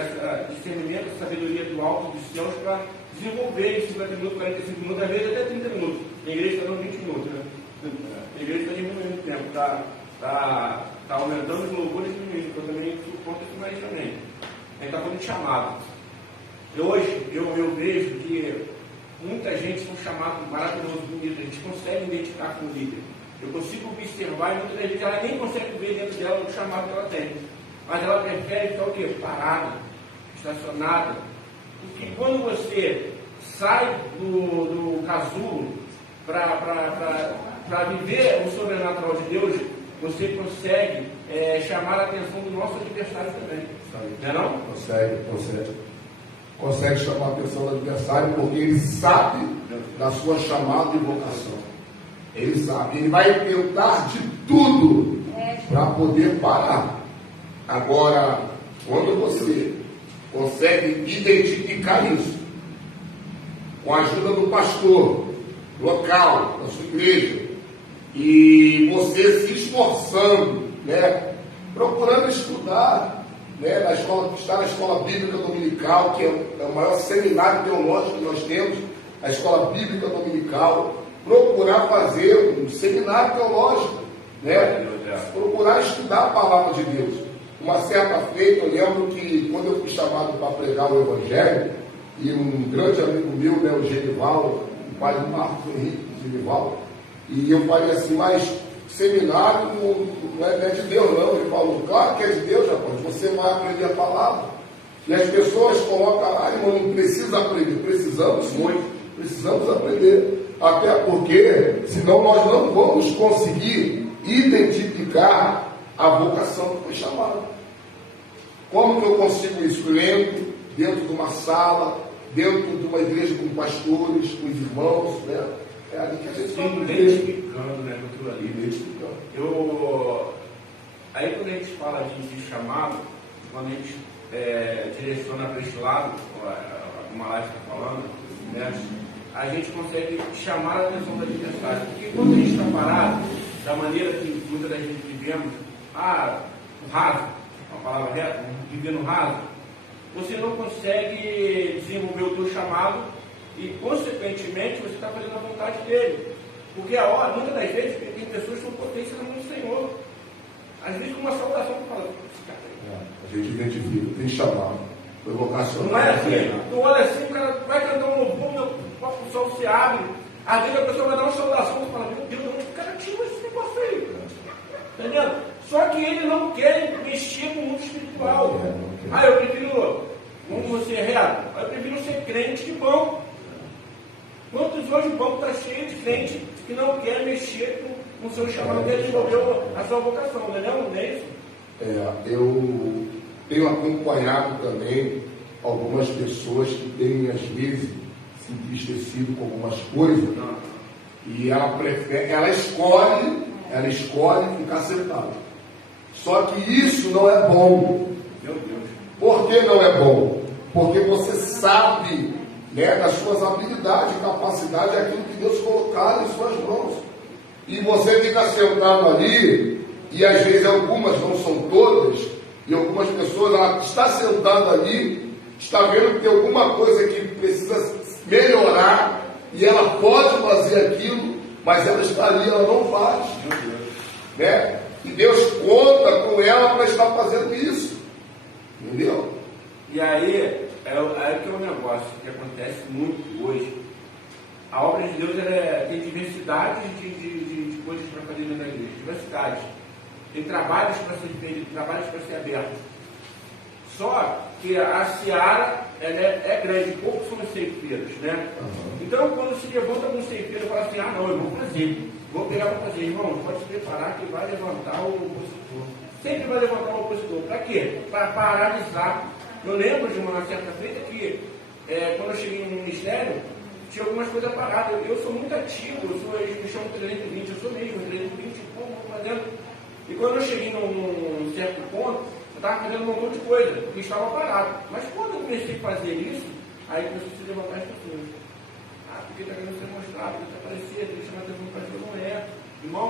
discernimento, essa sabedoria do alto dos céus para desenvolver em 50 minutos, 45 minutos, às vezes até 30 minutos. A igreja está dando 20 minutos, né? A igreja está diminuindo o tempo, está aumentando os louvores e diminuindo, então também suporta isso mais também. A gente está falando de chamado. Hoje eu vejo que muita gente são chamados maravilhosos do líder, a gente consegue identificar com o líder. Eu consigo observar e muitas vezes ela nem consegue ver dentro dela o chamado que ela tem. Mas ela prefere ficar o quê? Parada, estacionada. Porque quando você sai do casulo para viver o sobrenatural de Deus, você consegue chamar a atenção do nosso adversário também. Não é não? Consegue chamar a atenção do adversário porque ele sabe da sua chamada e vocação. Ele sabe, ele vai tentar de tudo para poder parar. Agora, quando você consegue identificar isso, com a ajuda do pastor local, da sua igreja, e você se esforçando, né, procurando estudar, né, está na escola bíblica dominical, que é o maior seminário teológico que nós temos, a escola bíblica dominical, procurar fazer um seminário teológico, né, procurar estudar a palavra de Deus. Uma certa feita, eu lembro que quando eu fui chamado para pregar o Evangelho, e um grande amigo meu, né, o Genival, o pai do Marcos Henrique, Genival, e eu falei assim, mas seminário não é de Deus não. Ele falou, claro que é de Deus, rapaz, você vai aprender a palavra. E as pessoas colocam lá, irmão, não precisa aprender, precisamos muito, precisamos aprender. Até porque, senão nós não vamos conseguir identificar a vocação que foi chamada. Como que eu consigo isso? Lendo, dentro de uma sala, dentro de uma igreja com pastores, com os irmãos, né? É ali que a gente está identificando, né, com aquilo ali. Identificando. Aí quando a gente fala de chamado, quando a gente direciona para este lado, como a live está falando, né, a gente consegue chamar a atenção do adversário. Porque quando a gente está parado, da maneira que muitas das vezes vivemos, o raso, uma palavra reta, viver no raso, você não consegue desenvolver o teu chamado e, consequentemente, você está fazendo a vontade dele. Porque muitas das vezes, tem pessoas que são potências na mão do Senhor. Às vezes, com uma salvação, tu fala, esse cara aí. A gente identifica, tem chamado, foi vocacional. Não é assim, tu olha assim, o cara vai cantar um louvor, o sol se abre, às vezes a pessoa vai dar uma saudação, tu fala, meu Deus, onde o cara tira esse negócio aí? Entendeu? Só que ele não quer mexer com o mundo espiritual. Eu prefiro, como você é reto, eu prefiro ser crente de banco. Quantos hoje o banco está cheio de crente que não quer mexer com o seu chamado dele, desenvolver a sua vocação, não é isso? Eu tenho acompanhado também algumas pessoas que têm, às vezes, se entristecido com algumas coisas, e ela escolhe ficar sentada. Só que isso não é bom. Meu Deus. Por que não é bom? Porque você sabe, das suas habilidades e capacidades, aquilo que Deus colocar em suas mãos. E você fica sentado ali, e às vezes algumas, não são todas, e algumas pessoas, ela está sentada ali, está vendo que tem alguma coisa que precisa melhorar, e ela pode fazer aquilo, mas ela está ali, ela não faz. E Deus conta com ela para estar fazendo isso. Entendeu? E aí que é um negócio que acontece muito hoje. A obra de Deus tem diversidade de coisas para fazer dentro da igreja. Diversidade. Tem trabalhos para ser feito, trabalhos para ser abertos. Só que a seara é grande, poucos são os ceifeiros, né? Então, quando se levanta um ceifeiro e fala assim, não, eu vou fazer, vou pegar para fazer, irmão, pode se preparar que vai levantar o opositor. Sempre vai levantar o opositor. Para quê? Para paralisar. Eu lembro de uma certa feita que, quando eu cheguei no ministério, tinha algumas coisas paradas. Eu sou muito ativo, eles me chamam 320, eu sou mesmo 320, vou fazendo. E quando eu cheguei num certo ponto, eu estava fazendo um montão de coisa, porque estava parado. Mas quando eu comecei a fazer isso, aí começou a se levantar as pessoas. Porque está querendo ser mostrado, porque está aparecendo, ele chama a atenção para a não é. Irmão,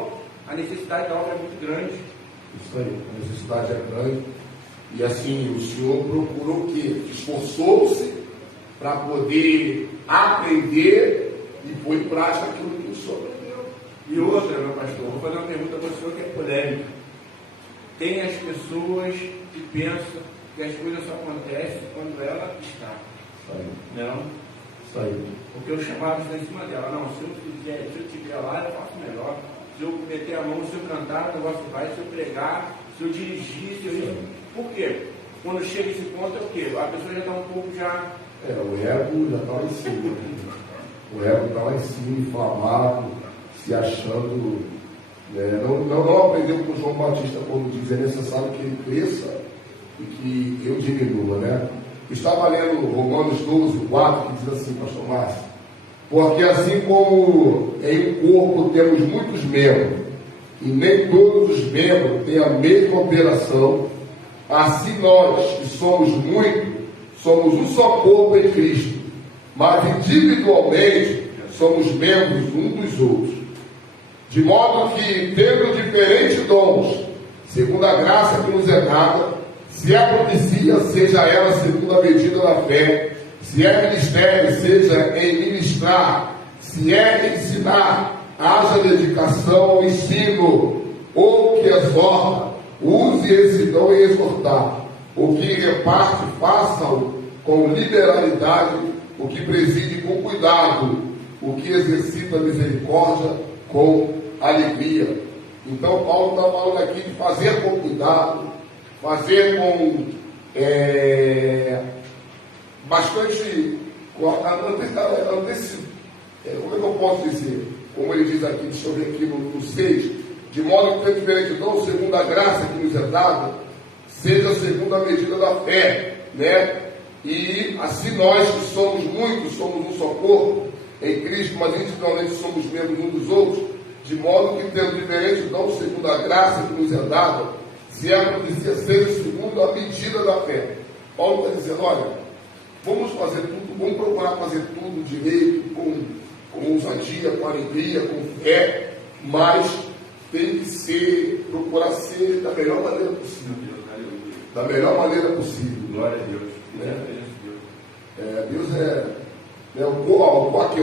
a necessidade da obra é muito grande. Isso aí, a necessidade é grande. E assim, o Senhor procurou o quê? Esforçou-se para poder aprender e pôr em prática aquilo que o Senhor aprendeu. E outra, meu pastor, vou fazer uma pergunta para o senhor que é polêmica. Tem as pessoas que pensam que as coisas só acontecem quando ela está. Isso aí. Não? Isso aí. Porque o chamado está em cima dela. Não, se eu estiver lá, eu faço melhor. Se eu meter a mão, se eu cantar, o negócio vai. Se eu pregar, se eu dirigir, se eu... Por quê? Quando chega esse ponto é o quê? A pessoa já está um pouco já... O ego já está lá em cima. O ego está lá em cima, inflamado, se achando... Não aprendeu com João Batista quando diz: é necessário que ele cresça e que eu diminua, né? Estava lendo Romanos 12, 4, que diz assim, pastor Márcio: porque assim como em um corpo temos muitos membros, e nem todos os membros têm a mesma operação, assim nós, que somos muitos, somos um só corpo em Cristo, mas individualmente somos membros uns dos outros. De modo que, tendo diferentes dons, segundo a graça que nos é dada, se é profecia, seja ela segundo a medida da fé, se é ministério, seja em ministrar, se é ensinar, haja dedicação ao ensino, ou que exorta, use esse dom em exortar, o que reparte, faça-o com liberalidade, o que preside com cuidado, o que exercita a misericórdia com alegria. Então Paulo está falando aqui de fazer com cuidado, fazer com bastante, como é que eu posso dizer? Como ele diz aqui, deixa eu ver aqui no 6, de modo que tem diferente dom, segundo a graça que nos é dada, seja segundo a medida da fé, né? E assim nós que somos muitos, somos um só corpo em Cristo, mas individualmente somos membros uns dos outros, de modo que tendo diferente dom, segundo a graça que nos é dada, se é profecia, seja segundo a medida da fé. Paulo está dizendo: olha, vamos fazer tudo, vamos procurar fazer tudo direito, com ousadia, com alegria, com fé, mas tem que ser, procurar ser da melhor maneira possível. Da melhor maneira possível. Glória a Deus. Deus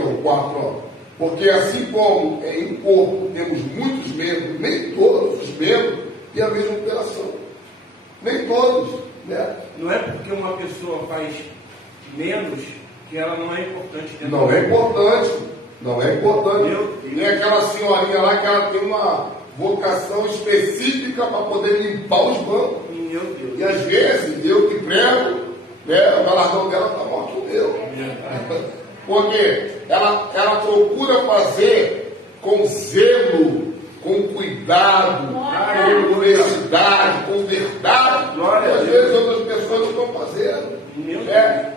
o 4, ó. Porque assim como em um corpo temos muitos membros, nem todos os membros têm a mesma operação. Nem todos, né? Não é porque uma pessoa faz menos que ela não é importante. Não é importante. Não é importante. Nem aquela senhorinha lá que ela tem uma vocação específica para poder limpar os bancos. Meu Deus. E às vezes, eu que prego, né, o galardão dela está maior que o meu. Porque ela procura fazer com zelo, com cuidado, com honestidade, com verdade. E às vezes outras pessoas não estão fazendo.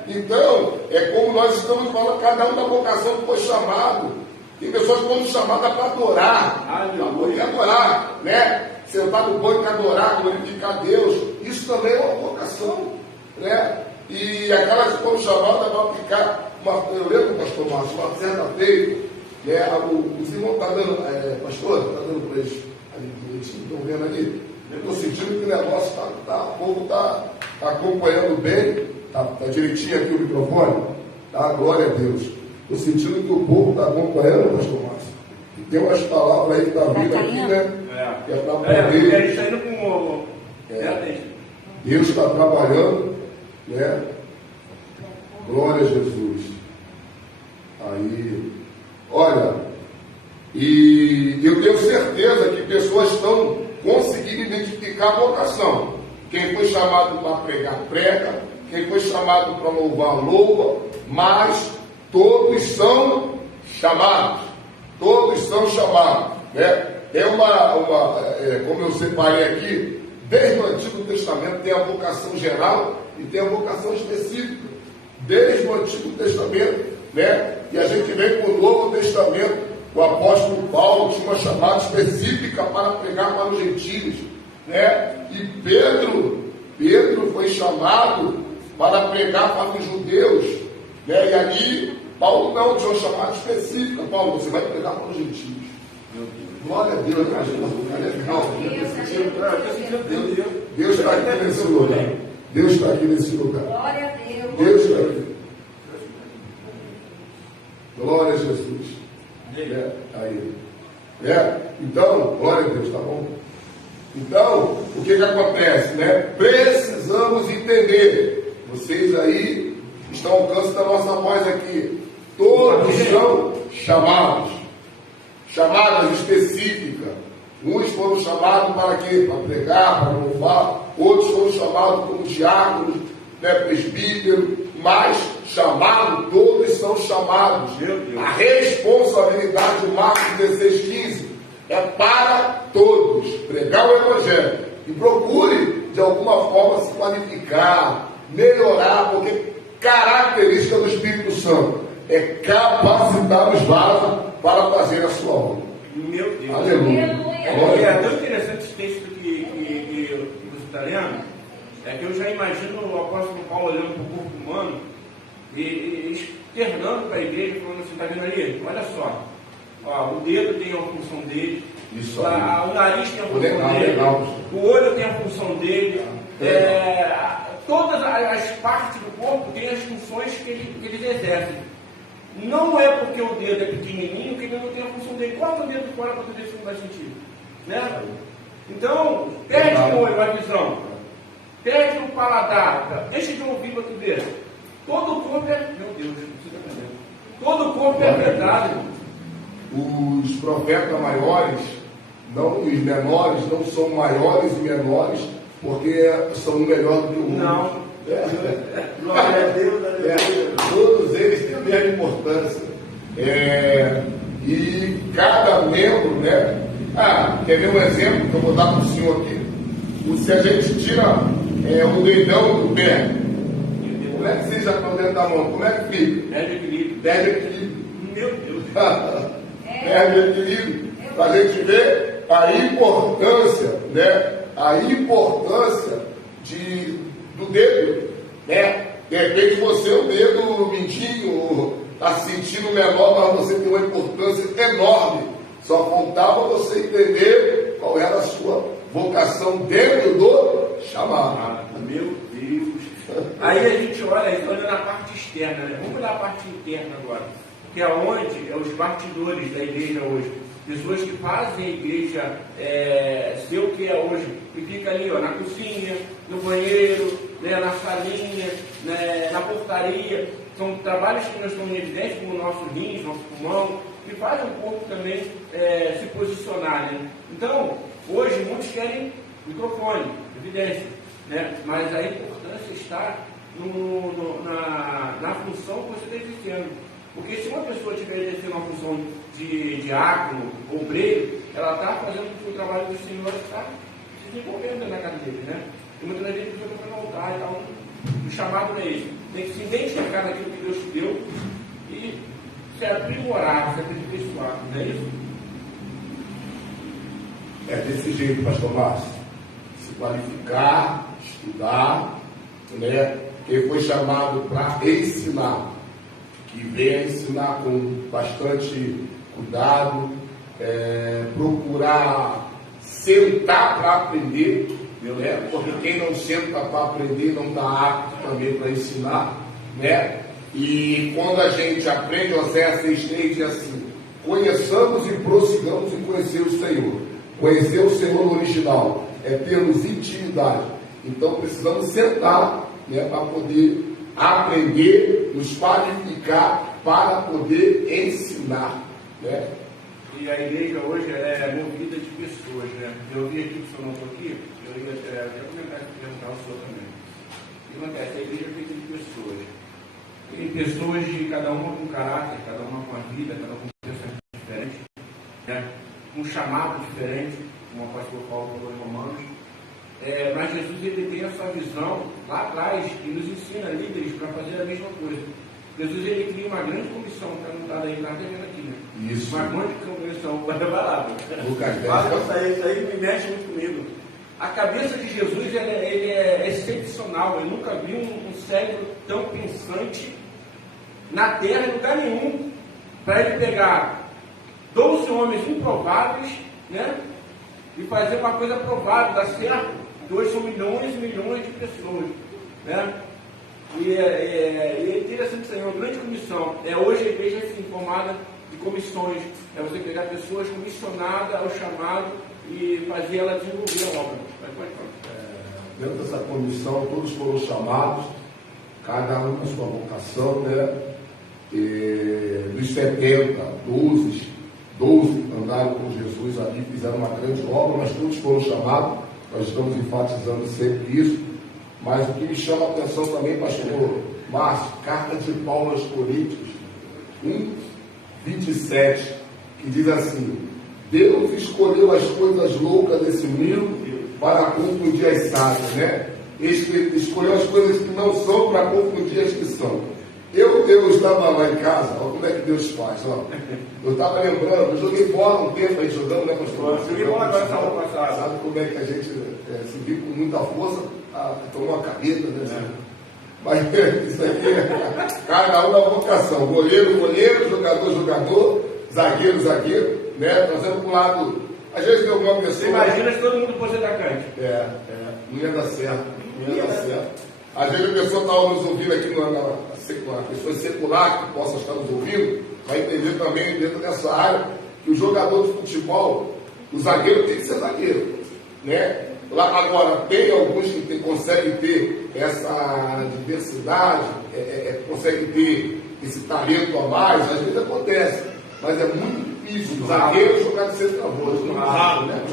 Então, é como nós estamos falando, cada um da vocação que foi chamado. Tem pessoas que foram chamadas para adorar, para adorar, né? Sentar no banco e adorar, glorificar a Deus. Isso também é uma vocação, né? E aquelas que foram chamadas para ficar. Eu lembro, pastor Márcio, uma certa feita, né, os irmãos estão dando, pastor, está dando para eles ali direitinho, estão vendo ali? Eu estou sentindo que o negócio o povo está acompanhando bem, está direitinho aqui o microfone, tá? Glória a Deus. Estou sentindo que o povo está acompanhando, pastor Márcio. E tem umas palavras aí que estão vindo aqui, né? Que é para poder. Está indo com o. Deus está trabalhando, né? Glória a Jesus. Aí, olha, e eu tenho certeza que pessoas estão conseguindo identificar a vocação. Quem foi chamado para pregar, prega. Quem foi chamado para louvar, louva. Mas todos são chamados. Todos são chamados, né? Como eu separei aqui, desde o Antigo Testamento tem a vocação geral e tem a vocação específica. Desde o Antigo Testamento, né? E a gente vem com o Novo Testamento, o apóstolo Paulo tinha uma chamada específica para pregar para os gentios, né? E Pedro foi chamado para pregar para os judeus, né? E ali, Paulo não tinha uma chamada específica. Paulo, você vai pregar para os gentios. Glória a Deus, Deus está aqui nesse lugar. Deus está aqui nesse lugar. Glória a Deus. Deus está aqui. Glória a Jesus. Aí. Então, glória a Deus, tá bom? Então, o que acontece, né? Precisamos entender. Vocês aí estão ao alcance da nossa voz aqui. Todos são chamados. Chamadas específicas. Uns foram chamados para quê? Para pregar, para louvar. Outros foram chamados como diáconos, né, presbítero. Mas chamados, todos são chamados. A responsabilidade do Marcos 16:15 é para todos. Pregar o Evangelho. E procure, de alguma forma, se qualificar, melhorar, porque característica do Espírito Santo é capacitar os vasos para fazer a sua obra. Meu Deus. Aleluia. É tão interessante esse texto que você está lendo, é que eu já imagino o apóstolo Paulo olhando para o corpo humano e externando para a igreja, falando assim, está vendo ali? Olha só, ó, o dedo tem a função dele, o nariz tem a função dele, o olho tem a função dele, todas as partes do corpo têm as funções que eles exercem. Não é porque o dedo é pequenininho que ele não tem a função dele. Corta o dedo de fora para tu ver se não faz sentido. Né? Então, perde o olho, a visão. Perde o paladar. Deixa de ouvir para tu ver. Todo o corpo é... Meu Deus, não precisa aprender. Todo o corpo é afetado. Os profetas maiores, não, os menores, não são maiores e menores, porque são um melhor do que o outro. Não. Glória a Deus, todos eles têm a mesma importância. E cada membro, né? Quer ver um exemplo que eu vou dar para o senhor aqui? Se a gente tira o dedão do pé, como é que vocês já estão dentro da mão? Como é que fica? Perde equilíbrio. Perde equilíbrio. Meu Deus. Perde equilíbrio. Para a gente ver a importância, né? A importância do dedo, né? De repente você, o dedo mindinho, está se sentindo menor, mas você tem uma importância enorme Só faltava você entender qual era a sua vocação dentro do chamado. Meu Deus! Aí a gente olha na parte externa, né? Vamos olhar a parte interna agora, que é onde é os bastidores da igreja hoje. Pessoas que fazem a igreja ser o que é hoje, e fica ali, ó, na cozinha, no banheiro, né, na salinha, né, na portaria. São trabalhos que não estão em evidência, como o nosso rins, nosso pulmão, que fazem o corpo também se posicionar, né? Então, hoje muitos querem microfone, evidência, né? Mas a importância está na função que você está exercendo. Porque se uma pessoa estiver exercendo uma função de diácono ou obreiro, ela está fazendo o trabalho do Senhor, está se desenvolvendo na casa dele, né? E muitas vezes a pessoa está no altar, então o chamado é esse. Tem que se identificar naquilo que Deus te deu e se aprimorar, se aperfeiçoar, não é isso? É desse jeito, pastor Márcio. Se qualificar, estudar, né? Quem foi chamado para ensinar, que venha ensinar com bastante cuidado, procurar sentar para aprender, né? Porque quem não senta para aprender não está apto também para ensinar, né? E quando a gente aprende, Oséias 6,3 diz assim: conheçamos e prossigamos em conhecer o Senhor. Conhecer o Senhor original é termos intimidade. Então precisamos sentar, né, para poder aprender, nos qualificar para poder ensinar, né? E a igreja hoje é movida de pessoas, né? Eu vi aqui que o senhor não estou aqui, eu ia perguntar ao senhor também. O que acontece? A igreja é feita de pessoas. Tem pessoas de cada uma com caráter, cada uma com a vida, cada uma com pensamento diferente, né? Um chamado diferente, como o apóstolo Paulo falou em Romanos. Mas Jesus ele tem essa visão lá atrás e nos ensina líderes para fazer a mesma coisa. Jesus ele cria uma grande comissão, que não está aí, aqui, né? Isso. Uma grande comissão, pode falar. Lucas 10. Isso aí me mexe muito comigo. A cabeça de Jesus ele é excepcional. Eu nunca vi um cérebro tão pensante na terra em lugar nenhum, para ele pegar 12 homens improváveis, né? E fazer uma coisa provável, dar certo. Hoje são milhões e milhões de pessoas, né? E é interessante isso aí, é uma grande comissão. Hoje a igreja é assim, formada de comissões. É você pegar pessoas comissionadas ao chamado e fazer ela desenvolver a obra. Dentro dessa comissão, todos foram chamados, cada um com sua vocação, né? Dos 70, 12 andaram com Jesus ali, fizeram uma grande obra, mas todos foram chamados. Nós estamos enfatizando sempre isso. Mas o que me chama a atenção também, pastor Márcio, carta de Paulo aos Coríntios 1:27, que diz assim: Deus escolheu as coisas loucas desse mundo para confundir as sábias, né? Escolheu as coisas que não são para confundir as que são. Eu estava lá em casa, olha como é que Deus faz, ó. Eu estava lembrando, eu joguei bola um tempo aí jogando, né, pastor? Joguei bola agora essa roupa passada. Sabe como é que a gente se viu com muita força, tomou uma caneta, né? Mas isso aqui cada um na vocação. Goleiro, jogador, zagueiro, né? Trazendo para um lado. Às vezes tem alguma pessoa. Você imagina se todo mundo fosse atacante. Não ia dar certo. Às vezes a pessoa está nos ouvindo aqui, uma pessoa secular que possa estar nos ouvindo, vai entender também dentro dessa área que o jogador de futebol, o zagueiro tem que ser zagueiro, né? Lá agora, tem alguns que conseguem ter essa diversidade, conseguem ter esse talento a mais, às vezes acontece, mas é muito difícil o zagueiro jogar de centroavante, muito raro, né?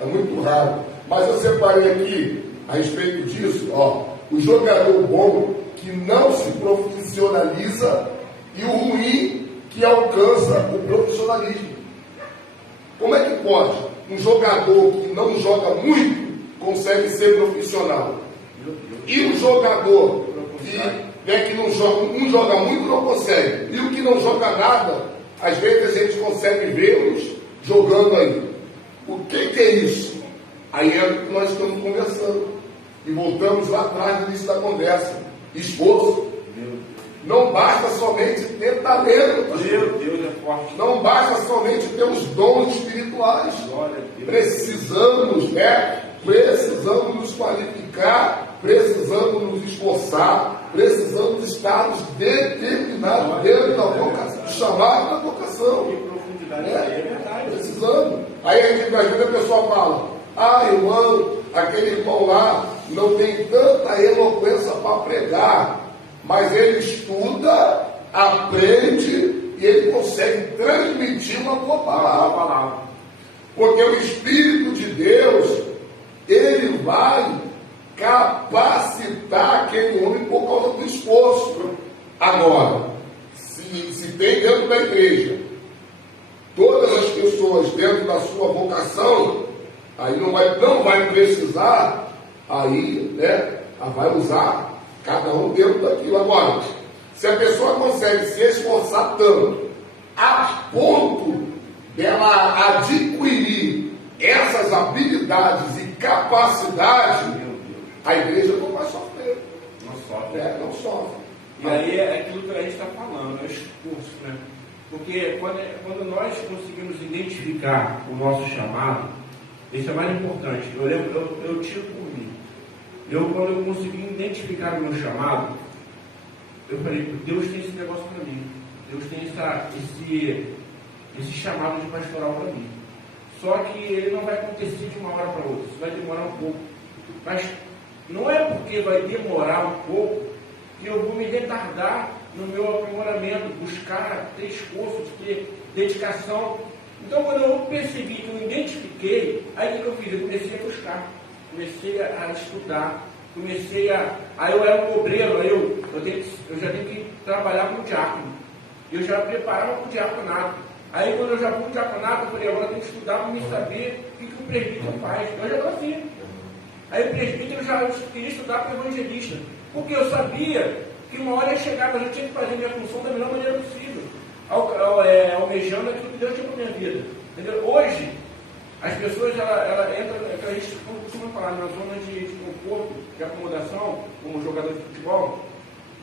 É muito raro. Mas eu separei aqui, a respeito disso, ó, o jogador bom que não se profissionaliza e o ruim que alcança o profissionalismo. Como é que pode um jogador que não joga muito consegue ser profissional? E o jogador que não joga, um joga muito não consegue. E o que não joga nada, às vezes a gente consegue vê-los jogando aí. O que é isso? Aí é o que nós estamos conversando. E voltamos lá atrás no início da conversa. Esforço. Não basta somente ter talento. Meu Deus, forte. Não basta somente ter os dons espirituais. Precisamos, precisamos nos qualificar, precisamos nos esforçar, precisamos estarmos determinados dentro da vocação, chamado da vocação. Que profundidade é verdade. Precisamos. Aí a gente, às vezes a pessoa fala, irmão, aquele irmão lá não tem tanta eloquência para pregar, mas ele estuda, aprende e ele consegue transmitir uma boa palavra. Porque o Espírito de Deus, ele vai capacitar aquele homem por causa do esforço. Agora, se tem dentro da igreja todas as pessoas dentro da sua vocação, aí não vai precisar, aí, vai usar cada um dentro daquilo. Agora, se a pessoa consegue se esforçar tanto, a ponto dela adquirir essas habilidades e capacidades, a igreja não vai sofrer. Não sofre. Não sofre. E aí é aquilo que a gente está falando, é o esforço, né? Porque quando nós conseguimos identificar o nosso chamado, isso é mais importante. Eu tiro por mim. Quando eu consegui identificar o meu chamado, eu falei, Deus tem esse negócio para mim. Deus tem esse chamado de pastoral para mim. Só que ele não vai acontecer de uma hora para outra. Isso vai demorar um pouco. Mas não é porque vai demorar um pouco que eu vou me retardar no meu aprimoramento, buscar, ter esforço, ter dedicação. Então, quando eu percebi que eu identifiquei, aí o que eu fiz? Eu comecei a buscar, comecei a estudar, aí eu era um obreiro, aí eu já tenho que trabalhar como diácono. Eu já preparava para o diaconato. Aí quando eu já fui para o diaconato, eu falei, agora eu tenho que estudar para me saber o que o presbítero faz. Eu já estou assim. Aí o presbítero eu já queria estudar para o evangelista. Porque eu sabia que uma hora ia chegar, mas eu tinha que fazer minha função da melhor maneira possível. Almejando aquilo que Deus tinha para a minha vida. Entendeu? Hoje, as pessoas ela entram, a gente costuma falar, na zona de conforto, de acomodação, como jogador de futebol.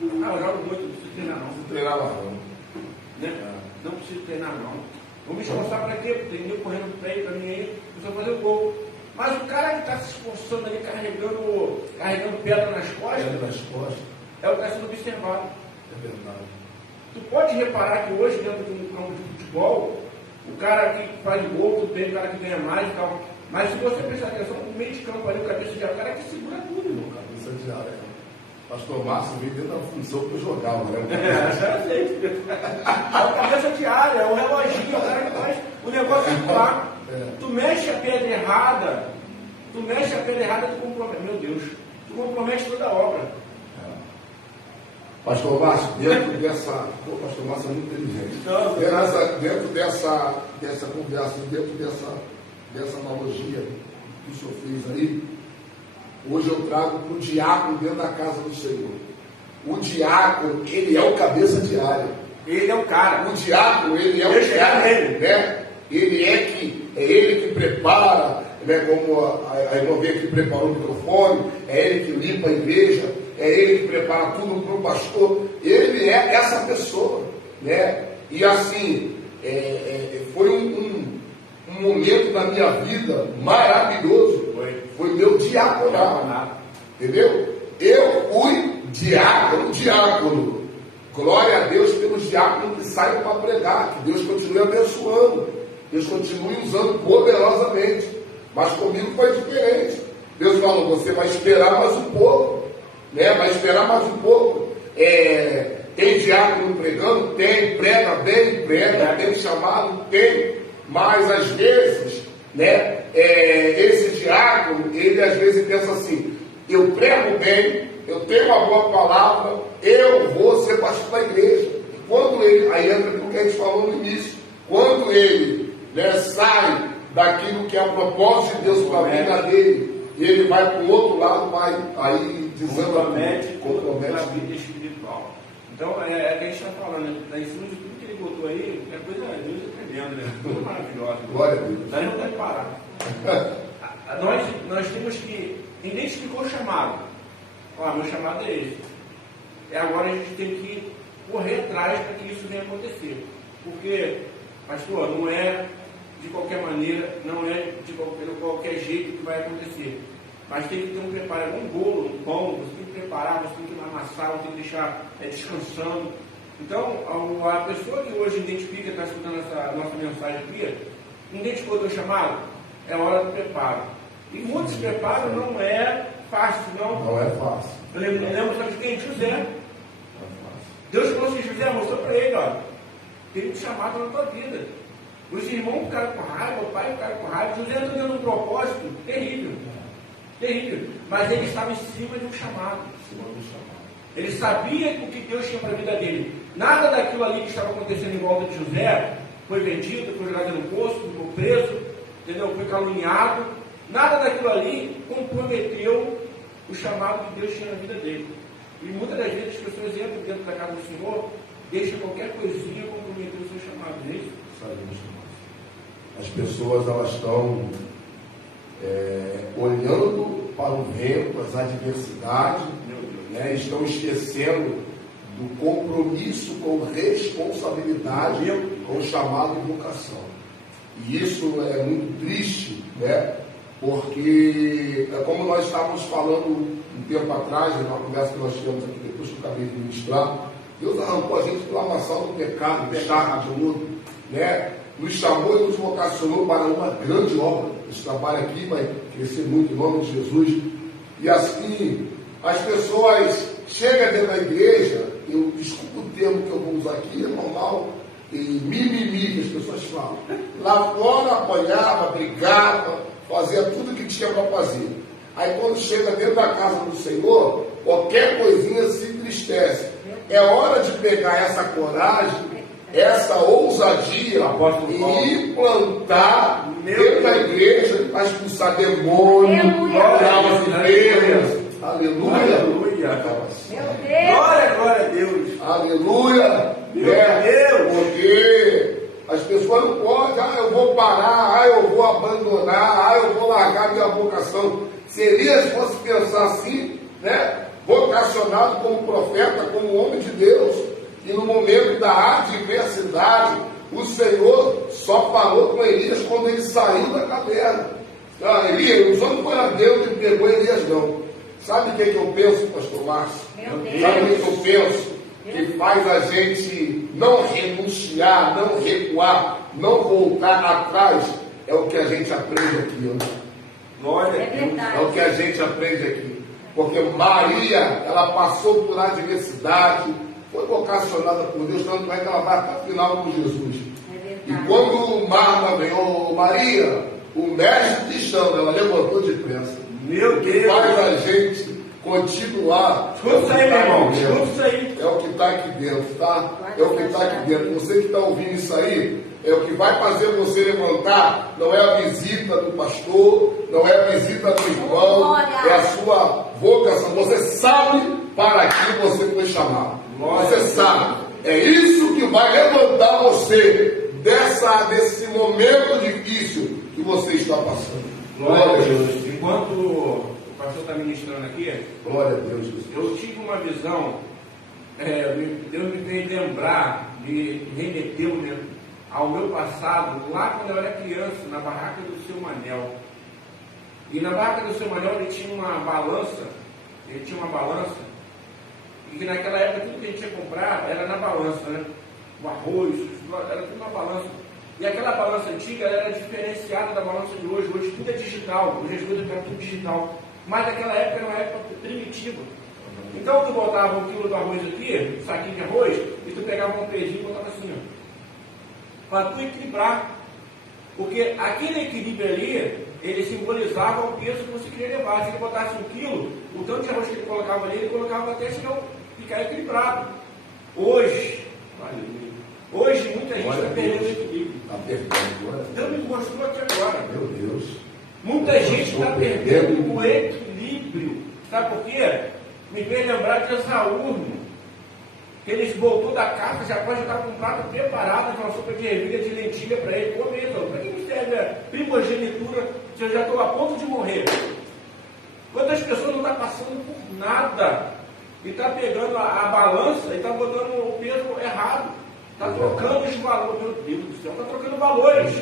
Eu jogo muito, não preciso treinar não. Não treinar lá não. Né? Não preciso treinar não. Vou me esforçar para quê? Treinei correndo no peito, para mim aí, precisa fazer o gol. Mas o cara que está se esforçando ali, carregando pedra nas costas, é o que está sendo observado. É verdade. Tu pode reparar que hoje, dentro de um campo de futebol, o cara que faz gol, tudo bem, o cara que ganha mais e tal. Mas se você prestar atenção, no meio de campo ali, o cabeça de área, o cara que segura tudo, irmão. Cabeça de área. Pastor Márcio veio dentro da função que eu jogava, né? É o cabeça de área, é o reloginho, o cara que faz o negócio circular. Tu mexe a pedra errada, tu compromete. Meu Deus, tu compromete toda a obra. Pastor Márcio, dentro dessa. O pastor Márcio é muito inteligente. Dentro dessa conversa, dentro dessa analogia que o senhor fez aí, hoje eu trago para o diácono dentro da casa do Senhor. O diácono, ele é o cabeça de área. Ele é o cara. O diácono, ele é o cara, né? Ele que prepara, né, como a irmã veio que preparou o microfone, é ele que limpa a igreja, é ele que prepara tudo para o pastor. Ele é essa pessoa, né? E assim, foi um momento da minha vida maravilhoso. Foi meu diaconato, entendeu? Eu fui diácono. Glória a Deus pelos diáconos que saem para pregar, que Deus continue abençoando, Deus continue usando poderosamente. Mas comigo foi diferente. Deus falou, você vai esperar mais um pouco, né? Vai esperar mais um pouco. Tem diácono pregando? Tem. Prega bem? Prega. Tem chamado? Tem. Mas às vezes, né? Esse diácono, ele às vezes pensa assim, eu prego bem, eu tenho uma boa palavra, eu vou ser pastor da igreja. E quando ele, aí entra aquilo que a gente falou no início, quando ele, né, sai daquilo que é o propósito de Deus para a vida dele, e ele vai para o outro lado, vai aí compromete a vida espiritual. Então, é que a gente está falando, né? Em cima de tudo que ele botou aí, a coisa Deus é tremenda, né? Coisa maravilhosa. Glória a Deus. Daí não deve parar. Nós temos que identificar o chamado. Meu chamado é esse. Agora a gente tem que correr atrás para que isso venha acontecer. Porque, pastor, não é de qualquer maneira, não é de qualquer jeito que vai acontecer. Mas tem que ter um preparo, um bolo, um pão, você tem que preparar, você tem que amassar, você tem que deixar descansando. Então, a pessoa que hoje identifica, está escutando essa nossa mensagem aqui, identificou o teu chamado, é hora do preparo. E muitos preparos não é fácil, não. Não é fácil. Eu lembro só de quem? José. Deus falou assim, José, mostrou para ele, ó, tem um chamado na tua vida. Os irmãos ficaram com raiva, o pai ficaram com raiva, José está tendo um propósito terrível. Terrível. Mas ele estava em cima de um chamado. Ele sabia o que Deus tinha para a vida dele. Nada daquilo ali que estava acontecendo em volta de José foi vendido, foi jogado no poço, ficou preso, entendeu? Foi caluniado. Nada daquilo ali comprometeu o chamado que Deus tinha na vida dele. E muitas das vezes as pessoas entram dentro da casa do Senhor, deixam qualquer coisinha comprometer o seu chamado. Não é isso? As pessoas, elas estão olhando para o vento, as adversidades, né? Estão esquecendo do compromisso com responsabilidade, com chamado e vocação. E isso é muito triste, né? Porque, como nós estávamos falando um tempo atrás, numa conversa que nós tivemos aqui, depois que eu acabei de ministrar, Deus arrancou a gente pela maçã do pecado, de luto, né? Nos chamou e nos vocacionou para uma grande obra. Esse trabalho aqui vai crescer muito em nome de Jesus. E assim, as pessoas chegam dentro da igreja, eu desculpa o termo que eu vou usar aqui, é normal, e mimimi que as pessoas falam. Lá fora apanhava, brigava, fazia tudo o que tinha para fazer. Aí quando chega dentro da casa do Senhor, qualquer coisinha se entristece. É hora de pegar essa coragem, essa ousadia e implantar dentro da igreja para expulsar demônio, almas enfermas. Aleluia. Glória a Deus. Aleluia. Deus. Porque as pessoas não podem, eu vou parar, eu vou abandonar, eu vou largar minha vocação. Se Elias fosse pensar assim, né? Vocacionado como profeta, como homem de Deus, e no momento da adversidade, o Senhor só falou com Elias quando ele saiu da caverna. Elias, não foi Deus que pegou Elias, não. Sabe o que eu penso, pastor Márcio? Sabe o que eu penso? Que faz a gente não renunciar, não recuar, não voltar atrás, é o que a gente aprende aqui. Glória a Deus. É o que a gente aprende aqui. Porque Maria, ela passou por adversidade, foi vocacionada por Deus, tanto é que ela vai até o final com Jesus. E quando Marta veio, Maria, o mestre te chama, ela levantou depressa. Meu Deus! Faz a gente continuar. Escuta isso aí, meu irmão. Escuta isso aí. É o que está aqui dentro, tá? É o que está aqui dentro. Você que está ouvindo isso aí, é o que vai fazer você levantar. Não é a visita do pastor, não é a visita do irmão, é a sua vocação. Você sabe para que você foi chamado. Você sabe. É isso que vai levantar você desse momento difícil que você está passando. Glória a Deus. Enquanto o pastor está ministrando aqui, glória a Deus, Jesus. Eu tive uma visão, Deus me fez lembrar, me remeteu, né, ao meu passado, lá quando eu era criança, na barraca do seu Manel. E na barraca do seu Manel ele tinha uma balança, e que naquela época tudo que a gente ia comprar era na balança, né? O arroz, era tudo na balança. E aquela balança antiga era diferenciada da balança de hoje. Hoje tudo é digital, hoje as coisas eram tudo digital. Mas naquela época era uma época primitiva. Então tu botava um quilo de arroz aqui, um saquinho de arroz, e tu pegava um pezinho e botava assim, ó. Para tu equilibrar. Porque aquele equilíbrio ali, ele simbolizava o peso que você queria levar. Se ele botasse um quilo, o tanto de arroz que ele colocava ali, ele colocava até ficar equilibrado. Hoje muita gente está perdendo o equilíbrio. Está perdendo. Deus me mostrou aqui agora. Meu Deus. Muita gente está perdendo o equilíbrio. Sabe por quê? Me fez lembrar de Esaú, que ele voltou da casa, já pode estar com um prato preparado, uma sopa de ervilha, de lentilha para ele comer. Para que me serve a primogenitura se eu já estou a ponto de morrer? Quantas pessoas não estão passando por nada e está pegando a balança e está botando o peso errado? Está trocando os valores, meu Deus do céu, está trocando valores.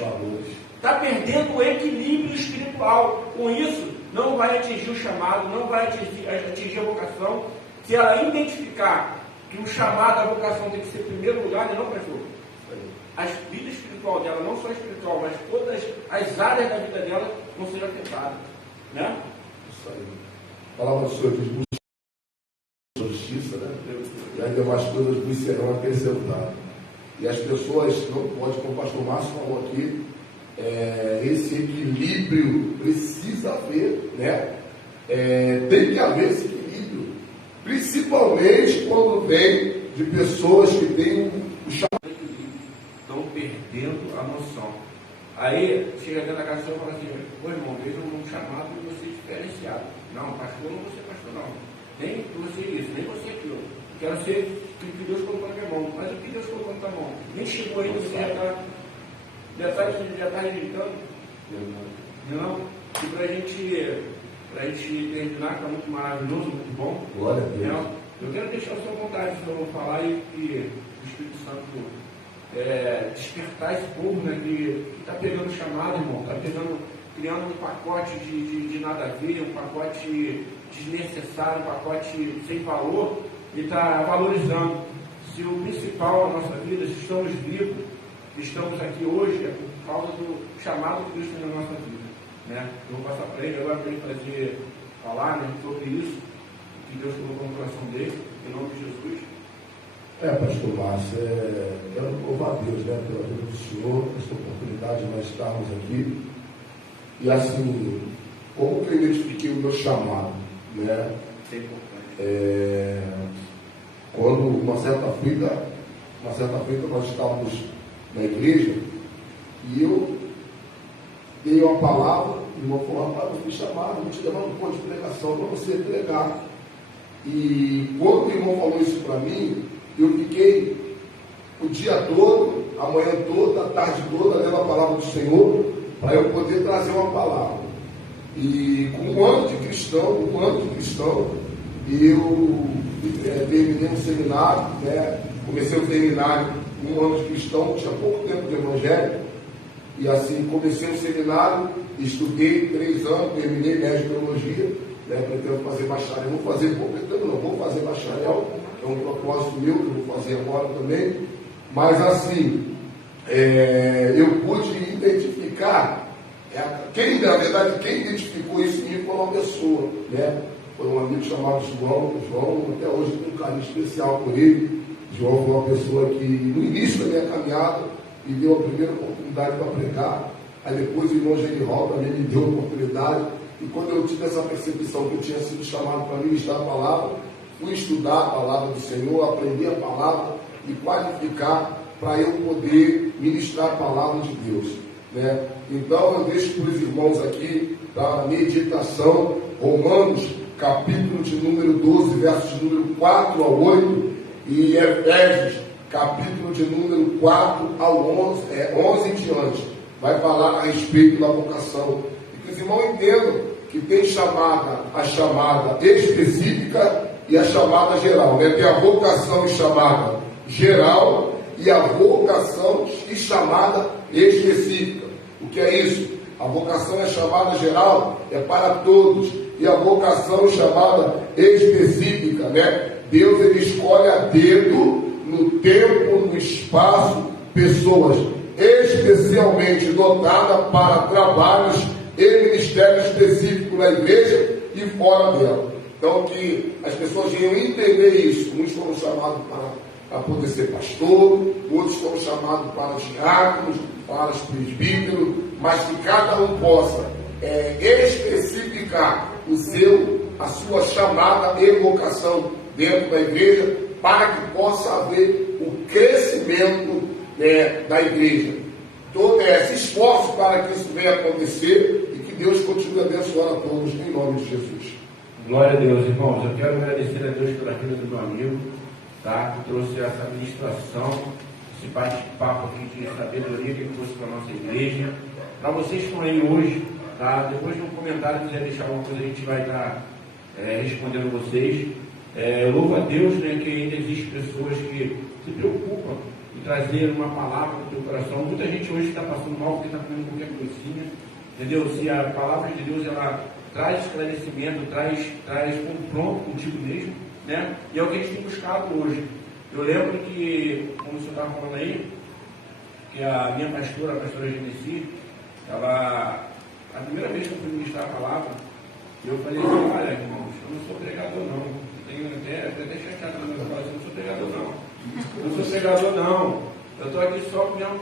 Está perdendo o equilíbrio espiritual. Com isso, não vai atingir o chamado, não vai atingir a vocação. Se ela identificar que o chamado, a vocação tem que ser em primeiro lugar, e não, pastor. A vida espiritual dela, não só espiritual, mas todas as áreas da vida dela vão ser afetadas. Né? Isso aí. A palavra do Senhor diz: busque justiça, né? E as demais coisas vos serão acrescentadas. E as pessoas não podem, como o pastor Márcio falou aqui, esse equilíbrio precisa haver, né? Tem que haver esse equilíbrio, principalmente quando vem de pessoas que têm o chamado equilíbrio. Estão perdendo a noção. Aí chega dentro da casa e fala assim: ô irmão, veja um chamado de você diferenciado. Não, pastor, não vou ser pastor, não. Nem você isso, nem você aquilo. Quero ser o que Deus colocou na minha mão. Mas o que Deus colocou na tua mão? Nem chegou ainda, você já está rejeitando. Não? E para a gente terminar, que é muito maravilhoso, muito bom. Glória a Deus. Eu quero deixar a sua vontade, se eu vou falar, e o Espírito Santo despertar esse povo, né, que está pegando o chamado, irmão, está criando um pacote de nada a ver, um pacote desnecessário, um pacote sem valor, e está valorizando. Se o principal na nossa vida, se estamos vivos, estamos aqui hoje, é por causa do chamado que Deus tem na nossa vida. Né? Eu vou passar para ele agora para ele falar, né, sobre isso, que Deus colocou no coração dele, em nome de Jesus. Pastor Márcio, quero louvar a Deus, né, pela vida do Senhor, essa oportunidade de nós estarmos aqui. E assim, como que eu identifiquei o meu chamado, né? Isso é importante. Quando uma certa feita nós estávamos na igreja e eu dei uma palavra, e uma falou: rapaz, eu fui chamado, vou te levar um ponto de pregação para você pregar. E quando o irmão falou isso para mim, eu fiquei o dia todo, a manhã toda, a tarde toda, lendo a palavra do Senhor, para eu poder trazer uma palavra. E com um ano de cristão, eu terminei um seminário, né? Comecei o seminário com um ano de cristão, tinha pouco tempo de evangelho, e assim, comecei o seminário, estudei 3 anos, terminei médio de teologia, né? Pretendo fazer bacharel, vou fazer bacharel, é um propósito meu, que eu vou fazer agora também, mas assim, eu pude identificar, quem identificou isso em mim foi uma pessoa, né? Foi um amigo chamado João, até hoje tenho um carinho especial por ele. João foi uma pessoa que, no início da minha caminhada, me deu a primeira oportunidade para pregar. Aí depois o irmão Genival também me deu a oportunidade. E quando eu tive essa percepção que eu tinha sido chamado para ministrar a palavra, fui estudar a palavra do Senhor, aprender a palavra e qualificar para eu poder ministrar a palavra de Deus, né? Então eu deixo para os irmãos aqui da meditação, Romanos, capítulo de número 12, versos de número 4 ao 8, e Efésios, capítulo de número 4 ao 11 em diante. Vai falar a respeito da vocação. E que os irmãos entendam que tem a chamada específica e a chamada geral, né? Tem a vocação e chamada geral e a vocação e chamada específica. O que é isso? A vocação e a chamada geral é para todos, e a vocação e chamada específica, né? Deus, ele escolhe a dedo, no tempo, no espaço, pessoas especialmente dotadas para trabalhos e ministérios específicos na igreja e fora dela. Então, que as pessoas venham entender isso. Muitos foram chamados para poder ser pastor, outros foram chamados para diáconos, para os presbíteros, mas que cada um possa especificar a sua chamada e vocação dentro da igreja, para que possa haver o crescimento da igreja. Então, se esforce para que isso venha acontecer e que Deus continue abençoando a todos, em nome de Jesus. Glória a Deus, irmãos. Eu quero agradecer a Deus pela vida do meu amigo, tá? Que trouxe essa ministração, esse bate-papo aqui de sabedoria que trouxe para a nossa igreja. Para vocês que estão aí hoje, tá? Depois de um comentário, quiser deixar alguma coisa, a gente vai estar respondendo vocês. Eu louvo a Deus, né, que ainda existem pessoas que se preocupam e trazer uma palavra no teu coração. Muita gente hoje está passando mal porque está comendo qualquer coisinha, entendeu? Se a palavra de Deus, ela traz esclarecimento, traz confronto contigo mesmo, né? E é o que a gente tem buscado hoje. Eu lembro que, como o senhor estava falando aí, que a minha pastora, a pastora Genesi, ela, a primeira vez que eu fui ministrar a palavra, eu falei assim: olha, irmãos, eu não sou pregador não. Tenho até chateado na minha fala, eu não sou pregador não. Eu não sou pregador não. Eu estou aqui só mesmo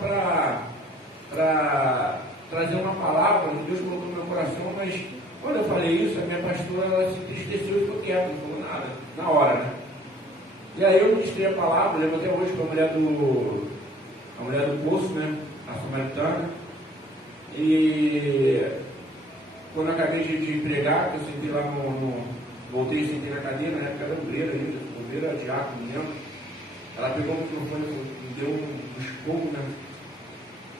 para trazer uma palavra que Deus colocou no meu coração, mas quando eu falei isso, a minha pastora, ela se entristeceu e ficou quieta, não falou nada, na hora, né? E aí eu ministrei a palavra, lembro até hoje com a mulher do poço, né? A samaritana. E quando eu acabei de pregar, que eu sentei lá voltei e sentei na cadeira, na época era obreira ainda, obreira diácono mesmo. Ela pegou o microfone e me deu um esporro, né?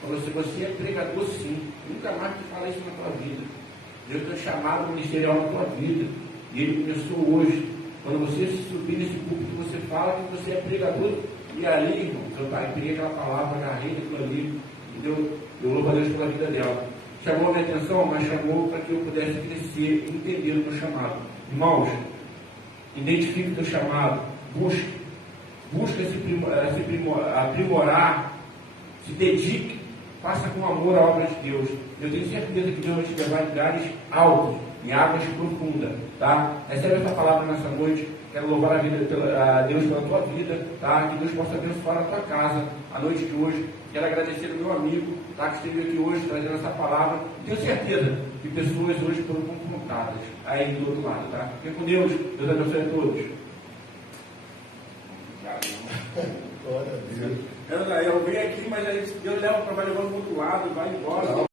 Falou assim: você é pregador sim, nunca mais te fala isso na tua vida. Deus tem chamado ministerial na tua vida. E ele começou hoje. Quando você se subir nesse púlpito, você fala que você é pregador. E ali, irmão, eu peguei aquela palavra, agarrei aquilo ali, e eu louvo a Deus pela vida dela. Chamou a minha atenção, mas chamou para que eu pudesse crescer e entender o meu chamado. Irmãos, identifique o teu chamado, busque se aprimorar, se dedique, faça com amor a obra de Deus. Eu tenho certeza que Deus vai te levar em lugares altos, em águas profundas, tá? Recebe essa palavra nessa noite. Quero louvar a Deus pela tua vida, tá? Que Deus possa abençoar a tua casa, a noite de hoje. Quero agradecer ao meu amigo, tá? Que esteve aqui hoje trazendo essa palavra. Tenho certeza que pessoas hoje foram confrontadas aí do outro lado, tá? Fique com Deus. Deus abençoe a todos. Glória a Deus. Eu venho aqui, mas Deus leva para vai levando para o outro lado, vai embora.